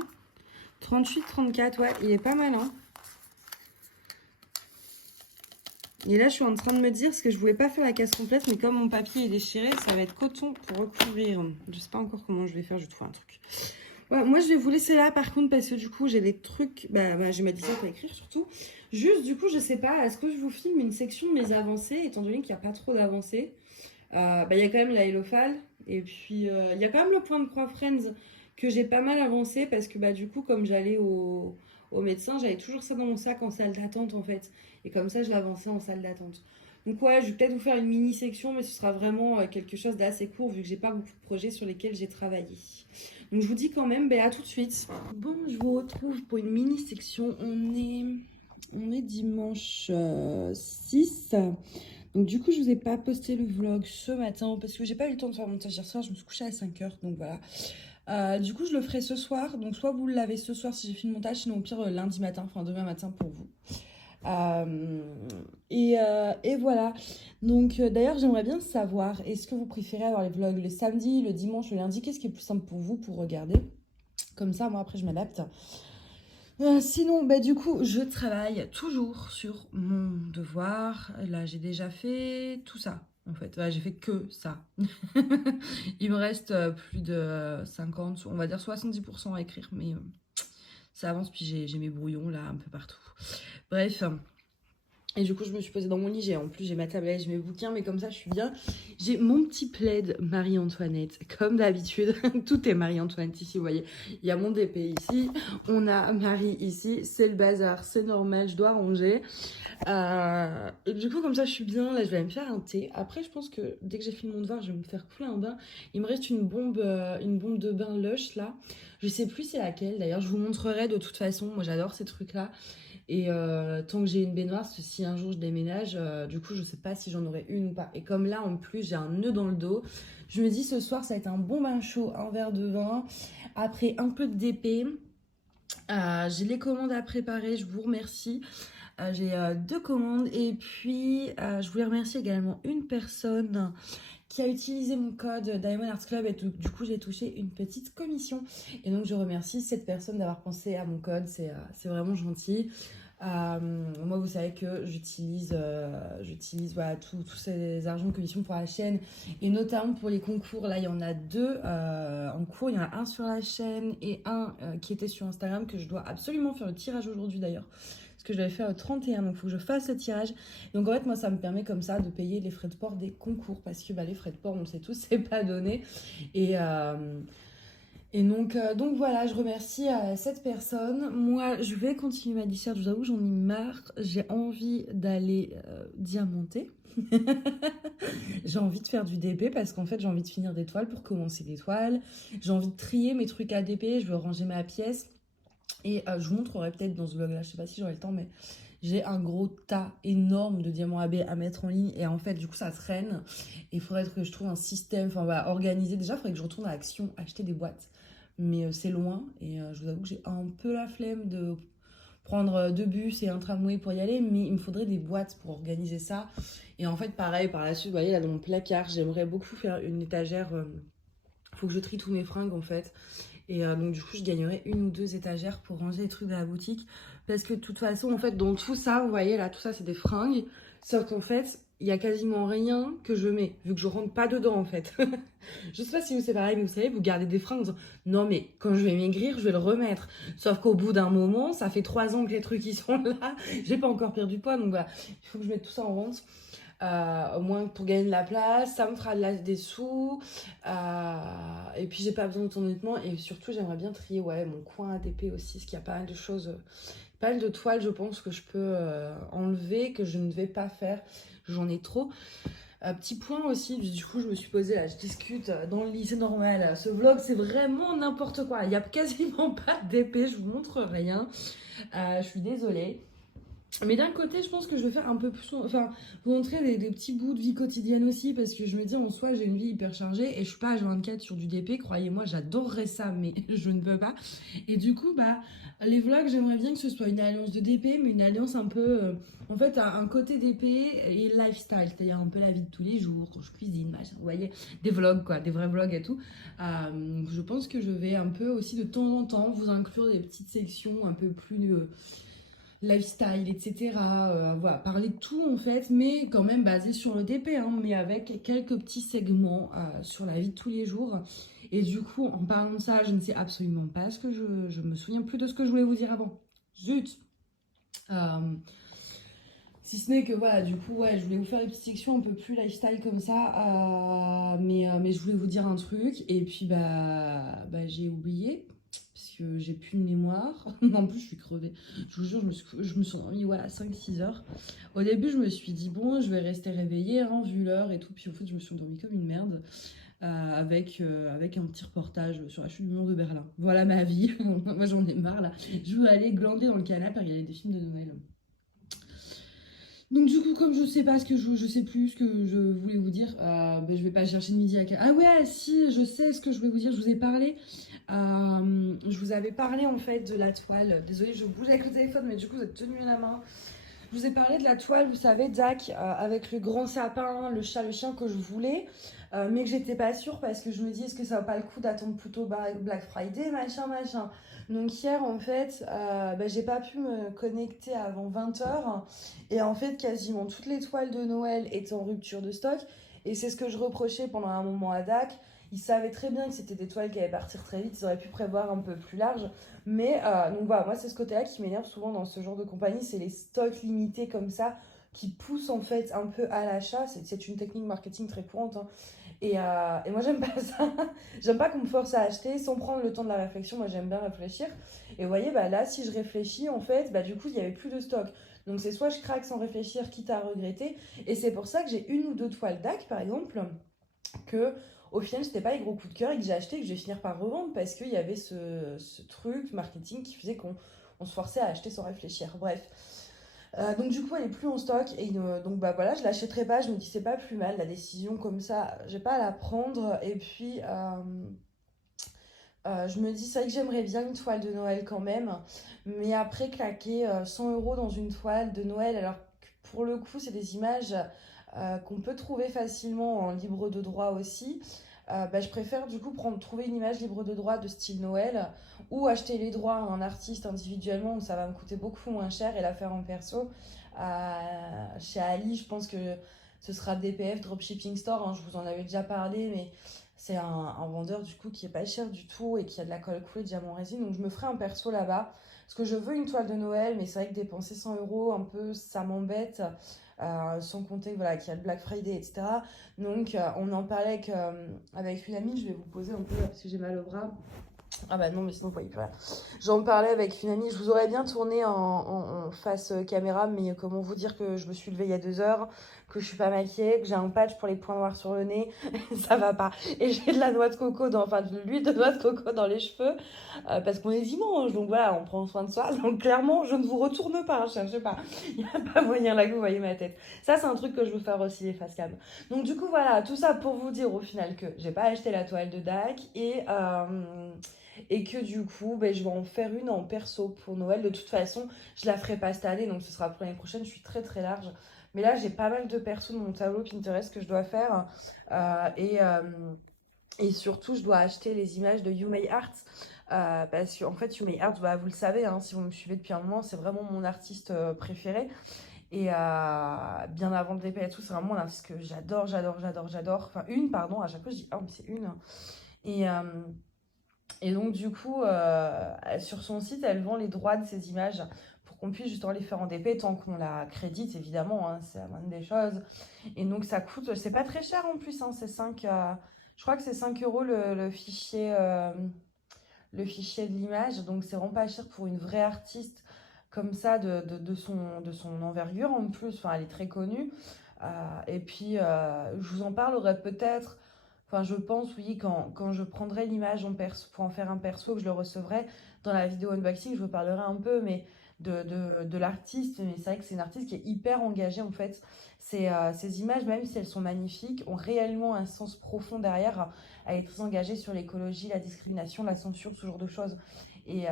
38-34, ouais, il est pas mal, hein. Et là, je suis en train de me dire, parce que je voulais pas faire la casse complète, mais comme mon papier est déchiré, ça va être coton pour recouvrir. Je sais pas encore comment je vais faire, je vais trouver un truc. Ouais, moi, je vais vous laisser là, par contre, parce que du coup, j'ai des trucs... j'ai ma dizaine à écrire, surtout. Juste, du coup, je sais pas, est-ce que je vous filme une section de mes avancées, étant donné qu'il n'y a pas trop d'avancées? Il y a quand même la Hellophal, et puis il y a quand même le point de croix Friends, que j'ai pas mal avancé, parce que du coup, comme j'allais au médecin, j'avais toujours ça dans mon sac en salle d'attente, en fait. Et comme ça, je l'avançais en salle d'attente. Donc ouais, je vais peut-être vous faire une mini-section, mais ce sera vraiment quelque chose d'assez court, vu que j'ai pas beaucoup de projets sur lesquels j'ai travaillé. Donc je vous dis quand même, à tout de suite. Bon, je vous retrouve pour une mini-section. On est dimanche 6. Donc du coup, je vous ai pas posté le vlog ce matin parce que j'ai pas eu le temps de faire mon montage hier soir. Je me suis couchée à 5h, donc voilà. Du coup, je le ferai ce soir. Donc soit vous l'avez ce soir si j'ai fini le montage, sinon au pire lundi matin, enfin demain matin pour vous. Et voilà. Donc d'ailleurs, j'aimerais bien savoir, est-ce que vous préférez avoir les vlogs le samedi, le dimanche, le lundi? Qu'est-ce qui est plus simple pour vous pour regarder? Comme ça, moi après, je m'adapte. Sinon, du coup, je travaille toujours sur mon devoir. Là, j'ai déjà fait tout ça, en fait. Ouais, j'ai fait que ça. Il me reste plus de 50, on va dire 70% à écrire, mais ça avance. Puis j'ai mes brouillons, là, un peu partout. Bref. Et du coup, je me suis posée dans mon lit. En plus, j'ai ma tablette, j'ai mes bouquins, mais comme ça, je suis bien. J'ai mon petit plaid Marie-Antoinette, comme d'habitude. Tout est Marie-Antoinette ici, vous voyez. Il y a mon DP ici, on a Marie ici. C'est le bazar, c'est normal, je dois ranger. Et du coup, comme ça, je suis bien. Là, je vais aller me faire un thé. Après, je pense que dès que j'ai fini mon devoir, je vais me faire couler un bain. Il me reste une bombe de bain Lush, là. Je sais plus c'est laquelle. D'ailleurs, je vous montrerai de toute façon. Moi, j'adore ces trucs-là. Et tant que j'ai une baignoire, parce que si un jour je déménage, du coup, je sais pas si j'en aurai une ou pas. Et comme là, en plus, j'ai un nœud dans le dos, je me dis ce soir, ça va être un bon bain chaud, un verre de vin, après un peu de DP. J'ai les commandes à préparer, je vous remercie. J'ai 2 commandes. Et puis, je voulais remercier également une personne qui a utilisé mon code Diamond Arts Club et du coup j'ai touché une petite commission et donc je remercie cette personne d'avoir pensé à mon code, c'est vraiment gentil. Moi vous savez que j'utilise voilà, tous ces argents de commission pour la chaîne et notamment pour les concours. Là il y en a 2 en cours, il y en a un sur la chaîne et un qui était sur Instagram que je dois absolument faire le tirage aujourd'hui d'ailleurs. Parce que je l'avais fait au 31, donc il faut que je fasse le tirage. Donc en fait, moi, ça me permet comme ça de payer les frais de port des concours. Parce que les frais de port, on le sait tous, c'est pas donné. Et donc voilà, je remercie cette personne. Moi, je vais continuer ma dissert. Je vous avoue, j'en ai marre. J'ai envie d'aller diamanter. J'ai envie de faire du DP parce qu'en fait, j'ai envie de finir des toiles pour commencer des toiles. J'ai envie de trier mes trucs à DP. Je veux ranger ma pièce. Et je vous montrerai peut-être dans ce vlog là, je sais pas si j'aurai le temps, mais j'ai un gros tas énorme de diamants AB à mettre en ligne et en fait du coup ça traîne et il faudrait que je trouve un système, enfin voilà, organisé. Déjà il faudrait que je retourne à Action acheter des boîtes, mais c'est loin et je vous avoue que j'ai un peu la flemme de prendre 2 bus et un tramway pour y aller, mais il me faudrait des boîtes pour organiser ça. Et en fait pareil, par la suite, vous voyez là dans mon placard, j'aimerais beaucoup faire une étagère, faut que je trie tous mes fringues en fait. Et donc du coup je gagnerais 1 ou 2 étagères pour ranger les trucs de la boutique. Parce que de toute façon en fait dans tout ça, vous voyez là, tout ça c'est des fringues. Sauf qu'en fait il y a quasiment rien que je mets, vu que je rentre pas dedans en fait. Je sais pas si vous c'est pareil, mais vous savez, vous gardez des fringues en disant non mais quand je vais maigrir je vais le remettre. Sauf qu'au bout d'un moment, ça fait 3 ans que les trucs ils sont là, j'ai pas encore perdu poids, donc voilà, il faut que je mette tout ça en vente. au moins pour gagner de la place, ça me fera des sous, et puis j'ai pas besoin de ton honnêtement, et surtout j'aimerais bien trier mon coin ADP aussi, parce qu'il y a pas mal de choses, pas mal de toiles je pense que je peux enlever, que je ne vais pas faire, j'en ai trop. Petit point aussi, du coup je me suis posée là, je discute dans le lit, c'est normal, ce vlog c'est vraiment n'importe quoi, il n'y a quasiment pas d'épée, je vous montre rien, je suis désolée. Mais d'un côté, je pense que je vais faire un peu plus. Enfin, vous montrer des petits bouts de vie quotidienne aussi, parce que je me dis en soi, j'ai une vie hyper chargée et je suis pas H24 sur du DP. Croyez-moi, j'adorerais ça, mais je ne peux pas. Et du coup, les vlogs, j'aimerais bien que ce soit une alliance de DP, mais une alliance un peu. En fait, un côté DP et lifestyle, c'est-à-dire un peu la vie de tous les jours, quand je cuisine, machin. Vous voyez, des vlogs, quoi, des vrais vlogs et tout. Je pense que je vais un peu aussi de temps en temps vous inclure des petites sections un peu plus. Lifestyle, etc. Voilà, parler de tout en fait, mais quand même basé sur le DP, hein, mais avec quelques petits segments sur la vie de tous les jours. Et du coup, en parlant de ça, je ne sais absolument pas ce que je me souviens plus de ce que je voulais vous dire avant. Zut. Si ce n'est que voilà, du coup, je voulais vous faire des petites sections un peu plus lifestyle comme ça, mais je voulais vous dire un truc, et puis j'ai oublié, parce que j'ai plus de mémoire. En plus, je suis crevée. Je vous jure, je me suis endormie 5-6 heures. Au début, je me suis dit, bon, je vais rester réveillée, hein, vu l'heure et tout, puis au fait, je me suis endormie comme une merde. Avec un petit reportage sur la chute du mur de Berlin. Voilà ma vie. Moi, j'en ai marre là. Je veux aller glander dans le canapé et regarder des films de Noël. Donc du coup, comme je sais pas je sais plus ce que je voulais vous dire, je vais pas chercher de midi à... Ah ouais, si, je sais ce que je voulais vous dire, je vous ai parlé. Je vous avais parlé en fait de la toile. Désolée, je bouge avec le téléphone, mais du coup, vous êtes tenu à la main. Je vous ai parlé de la toile, vous savez, Dak, avec le grand sapin, le chat, le chien que je voulais, mais que j'étais pas sûre parce que je me dis, est-ce que ça vaut pas le coup d'attendre plutôt Black Friday, machin, machin. Donc hier, en fait, j'ai pas pu me connecter avant 20 h. Et en fait, quasiment toutes les toiles de Noël étaient en rupture de stock. Et c'est ce que je reprochais pendant un moment à Dak. Ils savaient très bien que c'était des toiles qui allaient partir très vite, ils auraient pu prévoir un peu plus large. Mais donc voilà, moi c'est ce côté-là qui m'énerve souvent dans ce genre de compagnie, c'est les stocks limités comme ça qui poussent en fait un peu à l'achat. C'est une technique marketing très courante, hein. Et moi j'aime pas ça. J'aime pas qu'on me force à acheter sans prendre le temps de la réflexion. Moi j'aime bien réfléchir. Et vous voyez, là si je réfléchis en fait, du coup il n'y avait plus de stock. Donc c'est soit je craque sans réfléchir, quitte à regretter. Et c'est pour ça que j'ai une ou deux toiles DAC par exemple, que au final c'était pas les gros coups de cœur et que j'ai acheté, que je vais finir par revendre parce qu'il y avait ce truc marketing qui faisait qu'on se forçait à acheter sans réfléchir. Bref. Donc du coup elle est plus en stock et donc voilà, je l'achèterai pas, je me dis c'est pas plus mal, la décision comme ça j'ai pas à la prendre. Et puis je me dis c'est vrai que j'aimerais bien une toile de Noël quand même, mais après claquer 100 € dans une toile de Noël, alors que pour le coup c'est des images qu'on peut trouver facilement en libre de droit aussi. Je préfère du coup trouver une image libre de droit de style Noël ou acheter les droits à un artiste individuellement où ça va me coûter beaucoup moins cher et la faire en perso. Chez Ali, je pense que ce sera DPF, Dropshipping Store, hein, je vous en avais déjà parlé, mais c'est un vendeur du coup qui est pas cher du tout et qui a de la colle coulée, de diamant résine, donc je me ferai un perso là-bas. Parce que je veux une toile de Noël, mais c'est vrai que dépenser 100 € un peu, ça m'embête. Sans compter voilà, qu'il y a le Black Friday, etc. Donc on en parlait avec une amie, je vais vous poser un peu là, parce que j'ai mal au bras. Ah bah non, mais sinon vous voyez plus rien. J'en parlais avec une amie, je vous aurais bien tourné en face caméra, mais comment vous dire que je me suis levée il y a 2 heures, que je suis pas maquillée, que j'ai un patch pour les points noirs sur le nez, ça va pas. Et j'ai de la noix de coco, enfin de l'huile de noix de coco dans les cheveux, parce qu'on est dimanche, donc voilà, on prend soin de soi. Donc clairement, je ne vous retourne pas, hein, cherchez pas. Il n'y a pas moyen là que vous voyez ma tête. Ça, c'est un truc que je veux faire aussi, les face cam. Donc du coup, voilà, tout ça pour vous dire au final que j'ai pas acheté la toile de DAC et que du coup, je vais en faire une en perso pour Noël. De toute façon, je la ferai pas cette année, donc ce sera pour l'année prochaine. Je suis très très large. Mais là, j'ai pas mal de persos dans mon tableau Pinterest que je dois faire. Et surtout, je dois acheter les images de You May Art. Parce qu'en fait, You May Art, vous le savez, hein, si vous me suivez depuis un moment, c'est vraiment mon artiste préféré. Et bien avant le DP et tout, c'est vraiment un artiste que j'adore, j'adore, j'adore, j'adore. Enfin, pardon, à chaque fois je dis mais c'est une. Et, euh, et donc, du coup, sur son site, elle vend les droits de ces images pour qu'on puisse justement les faire en DP tant qu'on la crédite, évidemment, hein, c'est la moindre des choses. Et donc ça coûte, c'est pas très cher en plus, hein, c'est 5, je crois que c'est 5 euros le fichier de l'image, donc c'est vraiment pas cher pour une vraie artiste comme ça de son envergure en plus, enfin elle est très connue. Et puis je vous en parlerai peut-être, enfin je pense oui quand je prendrai l'image en perso, pour en faire un perso que je le recevrai dans la vidéo unboxing, je vous parlerai un peu mais de l'artiste, mais c'est vrai que c'est une artiste qui est hyper engagée en fait. Ces images, même si elles sont magnifiques, ont réellement un sens profond derrière. Elle est très engagée sur l'écologie, la discrimination, la censure, ce genre de choses. Et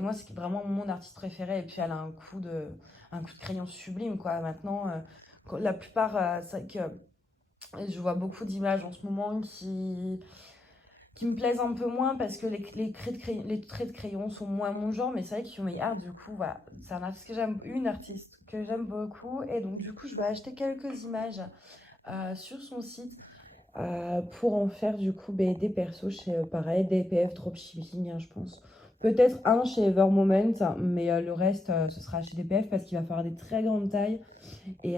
moi, c'est vraiment mon artiste préféré. Et puis, elle a un coup de crayon sublime, quoi. Maintenant, la plupart, c'est vrai que je vois beaucoup d'images en ce moment qui me plaisent un peu moins parce que les traits de crayon sont moins mon genre. Mais c'est vrai que Yumi Art, du coup, voilà, c'est un artiste que j'aime, une artiste que j'aime beaucoup. Et donc, du coup, je vais acheter quelques images sur son site pour en faire du coup des persos chez pareil, DPF Dropshipping, hein, je pense. Peut-être un chez Evermoment, mais le reste ce sera chez DPF parce qu'il va falloir des très grandes tailles. Et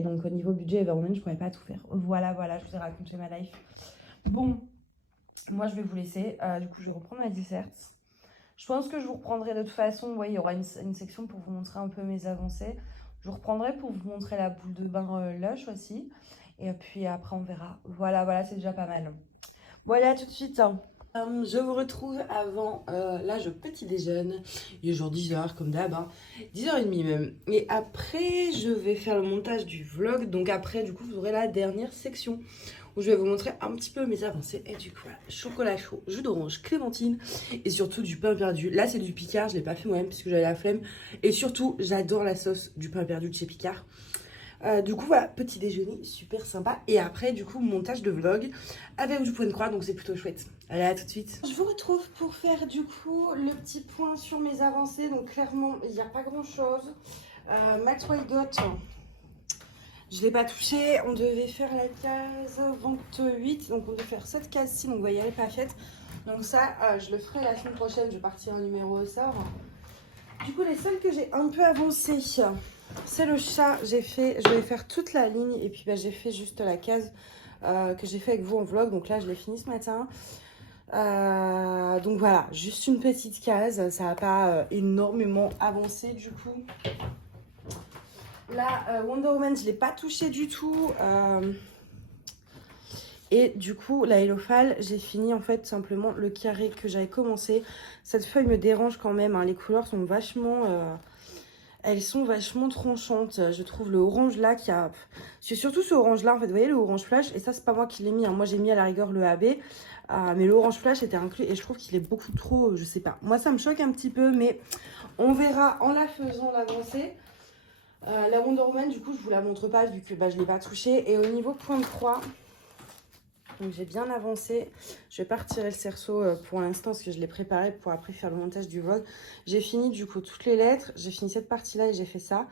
donc au niveau budget Evermoment, je pourrais pas tout faire. Voilà, voilà, je vous ai raconté ma life. Bon, moi je vais vous laisser. Du coup, je vais reprendre ma desserte. Je pense que je vous reprendrai de toute façon. Ouais, il y aura une section pour vous montrer un peu mes avancées. Je vous reprendrai pour vous montrer la boule de bain Lush aussi. Et puis après, on verra. Voilà, voilà, c'est déjà pas mal. Voilà, tout de suite. Je vous retrouve avant l'âge petit déjeune. Il est genre 10h comme d'hab, hein. 10h30 même. Et après, je vais faire le montage du vlog. Donc après, du coup, vous aurez la dernière section où je vais vous montrer un petit peu mes avancées. Et du coup, voilà, chocolat chaud, jus d'orange, clémentine et surtout du pain perdu. Là, c'est du Picard, je ne l'ai pas fait moi-même parce que j'avais la flemme. Et surtout, j'adore la sauce du pain perdu de chez Picard. Du coup, voilà, petit déjeuner super sympa. Et après, du coup, montage de vlog avec du point de croix, donc c'est plutôt chouette. Allez, à tout de suite. Je vous retrouve pour faire du coup le petit point sur mes avancées. Donc clairement, il n'y a pas grand-chose. Max White Got, je ne l'ai pas touché. On devait faire la case 28. Donc on devait faire cette case-ci. Donc vous voyez, elle n'est pas faite. Donc ça, je le ferai la semaine prochaine. Je vais partir un numéro au sort. Du coup, les seules que j'ai un peu avancées, c'est le chat. Je vais faire toute la ligne. Et puis, j'ai fait juste la case que j'ai fait avec vous en vlog. Donc là, je l'ai fini ce matin. Donc voilà, juste une petite case. Ça n'a pas énormément avancé du coup. Là, Wonder Woman, je ne l'ai pas touché du tout. Et du coup, la Hellophal, j'ai fini en fait simplement le carré que j'avais commencé. Cette feuille me dérange quand même, hein. Les couleurs sont vachement... elles sont vachement tranchantes. Je trouve le orange là qui a... C'est surtout ce orange là en fait, vous voyez le orange flash. Et ça c'est pas moi qui l'ai mis, hein. Moi j'ai mis à la rigueur le AB. Mais le orange flash était inclus et je trouve qu'il est beaucoup trop... Je sais pas. Moi ça me choque un petit peu, mais on verra en la faisant l'avancée. La Wonder Woman, du coup je vous la montre pas vu que je l'ai pas touchée. Et au niveau point de croix... Donc j'ai bien avancé. Je vais pas retirer le cerceau pour l'instant parce que je l'ai préparé pour après faire le montage du vlog. J'ai fini du coup toutes les lettres. J'ai fini cette partie-là et j'ai fait ça.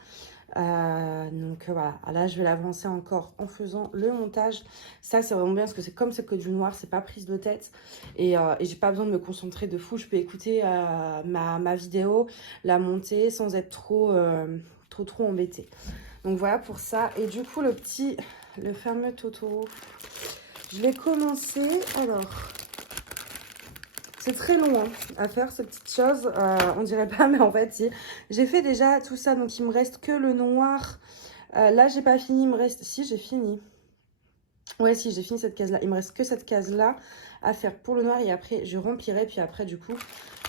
Donc voilà. Là je vais l'avancer encore en faisant le montage. Ça c'est vraiment bien parce que c'est comme c'est que du noir. C'est pas prise de tête. Et j'ai pas besoin de me concentrer de fou. Je peux écouter ma vidéo, la monter sans être trop embêtée. Donc voilà pour ça. Et du coup le fameux Totoro... Je vais commencer, alors, c'est très long hein, à faire ces petites choses, on dirait pas, mais en fait, si. J'ai fait déjà tout ça, donc il me reste que le noir. Là, j'ai pas fini, il me reste, si, j'ai fini. Ouais, si, j'ai fini cette case-là. Il me reste que cette case-là à faire pour le noir et après, je remplirai. Puis après, du coup,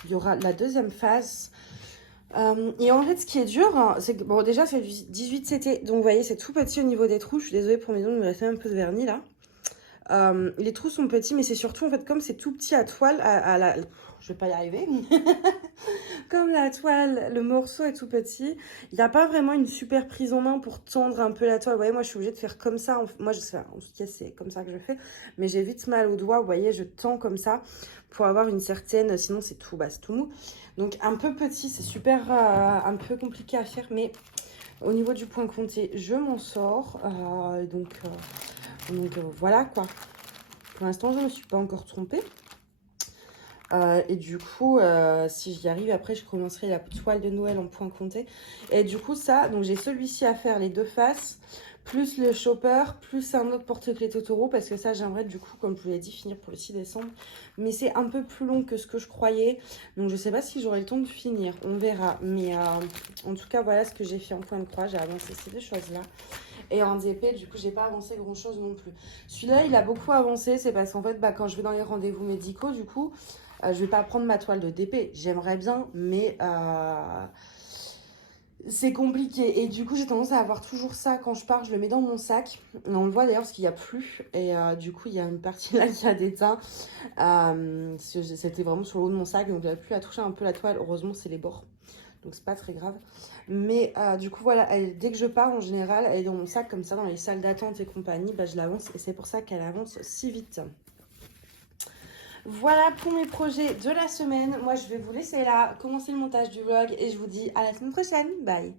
il y aura la deuxième phase. Et en fait, ce qui est dur, hein, c'est que, bon, déjà, c'est du 18 CT. Donc, vous voyez, c'est tout petit au niveau des trous. Je suis désolée pour mes ongles, il me restait un peu de vernis, là. Les trous sont petits, mais c'est surtout, en fait, comme c'est tout petit à toile, je vais pas y arriver. Comme la toile, le morceau est tout petit, il n'y a pas vraiment une super prise en main pour tendre un peu la toile. Vous voyez, moi, je suis obligée de faire comme ça. Moi, je sais, en tout cas, c'est comme ça que je fais. Mais j'ai vite mal aux doigts. Vous voyez, je tends comme ça pour avoir une certaine... Sinon, c'est tout mou. Donc, un peu petit, c'est super... un peu compliqué à faire. Mais au niveau du point compté, je m'en sors. Donc voilà quoi. Pour l'instant, je ne me suis pas encore trompée. Et du coup, si j'y arrive, après, je commencerai la toile de Noël en point compté. Et du coup, ça, donc j'ai celui-ci à faire, les deux faces, plus le shopper, plus un autre porte-clés Totoro, parce que ça, j'aimerais, du coup, comme je vous l'ai dit, finir pour le 6 décembre. Mais c'est un peu plus long que ce que je croyais. Donc, je sais pas si j'aurai le temps de finir. On verra. Mais en tout cas, voilà ce que j'ai fait en point de croix. J'ai avancé ces deux choses-là. Et en DP, du coup, j'ai pas avancé grand-chose non plus. Celui-là, il a beaucoup avancé. C'est parce qu'en fait, quand je vais dans les rendez-vous médicaux, du coup, je vais pas prendre ma toile de DP. J'aimerais bien, mais c'est compliqué. Et du coup, j'ai tendance à avoir toujours ça quand je pars. Je le mets dans mon sac. Et on le voit d'ailleurs parce qu'il n'y a plus. Et du coup, il y a une partie là qui a déteint. C'était vraiment sur le haut de mon sac. Donc, j'avais plus à toucher un peu la toile. Heureusement, c'est les bords. Donc, c'est pas très grave. Mais du coup, voilà, dès que je pars, en général, elle est dans mon sac, comme ça, dans les salles d'attente et compagnie, je l'avance. Et c'est pour ça qu'elle avance si vite. Voilà pour mes projets de la semaine. Moi, je vais vous laisser là, commencer le montage du vlog. Et je vous dis à la semaine prochaine. Bye.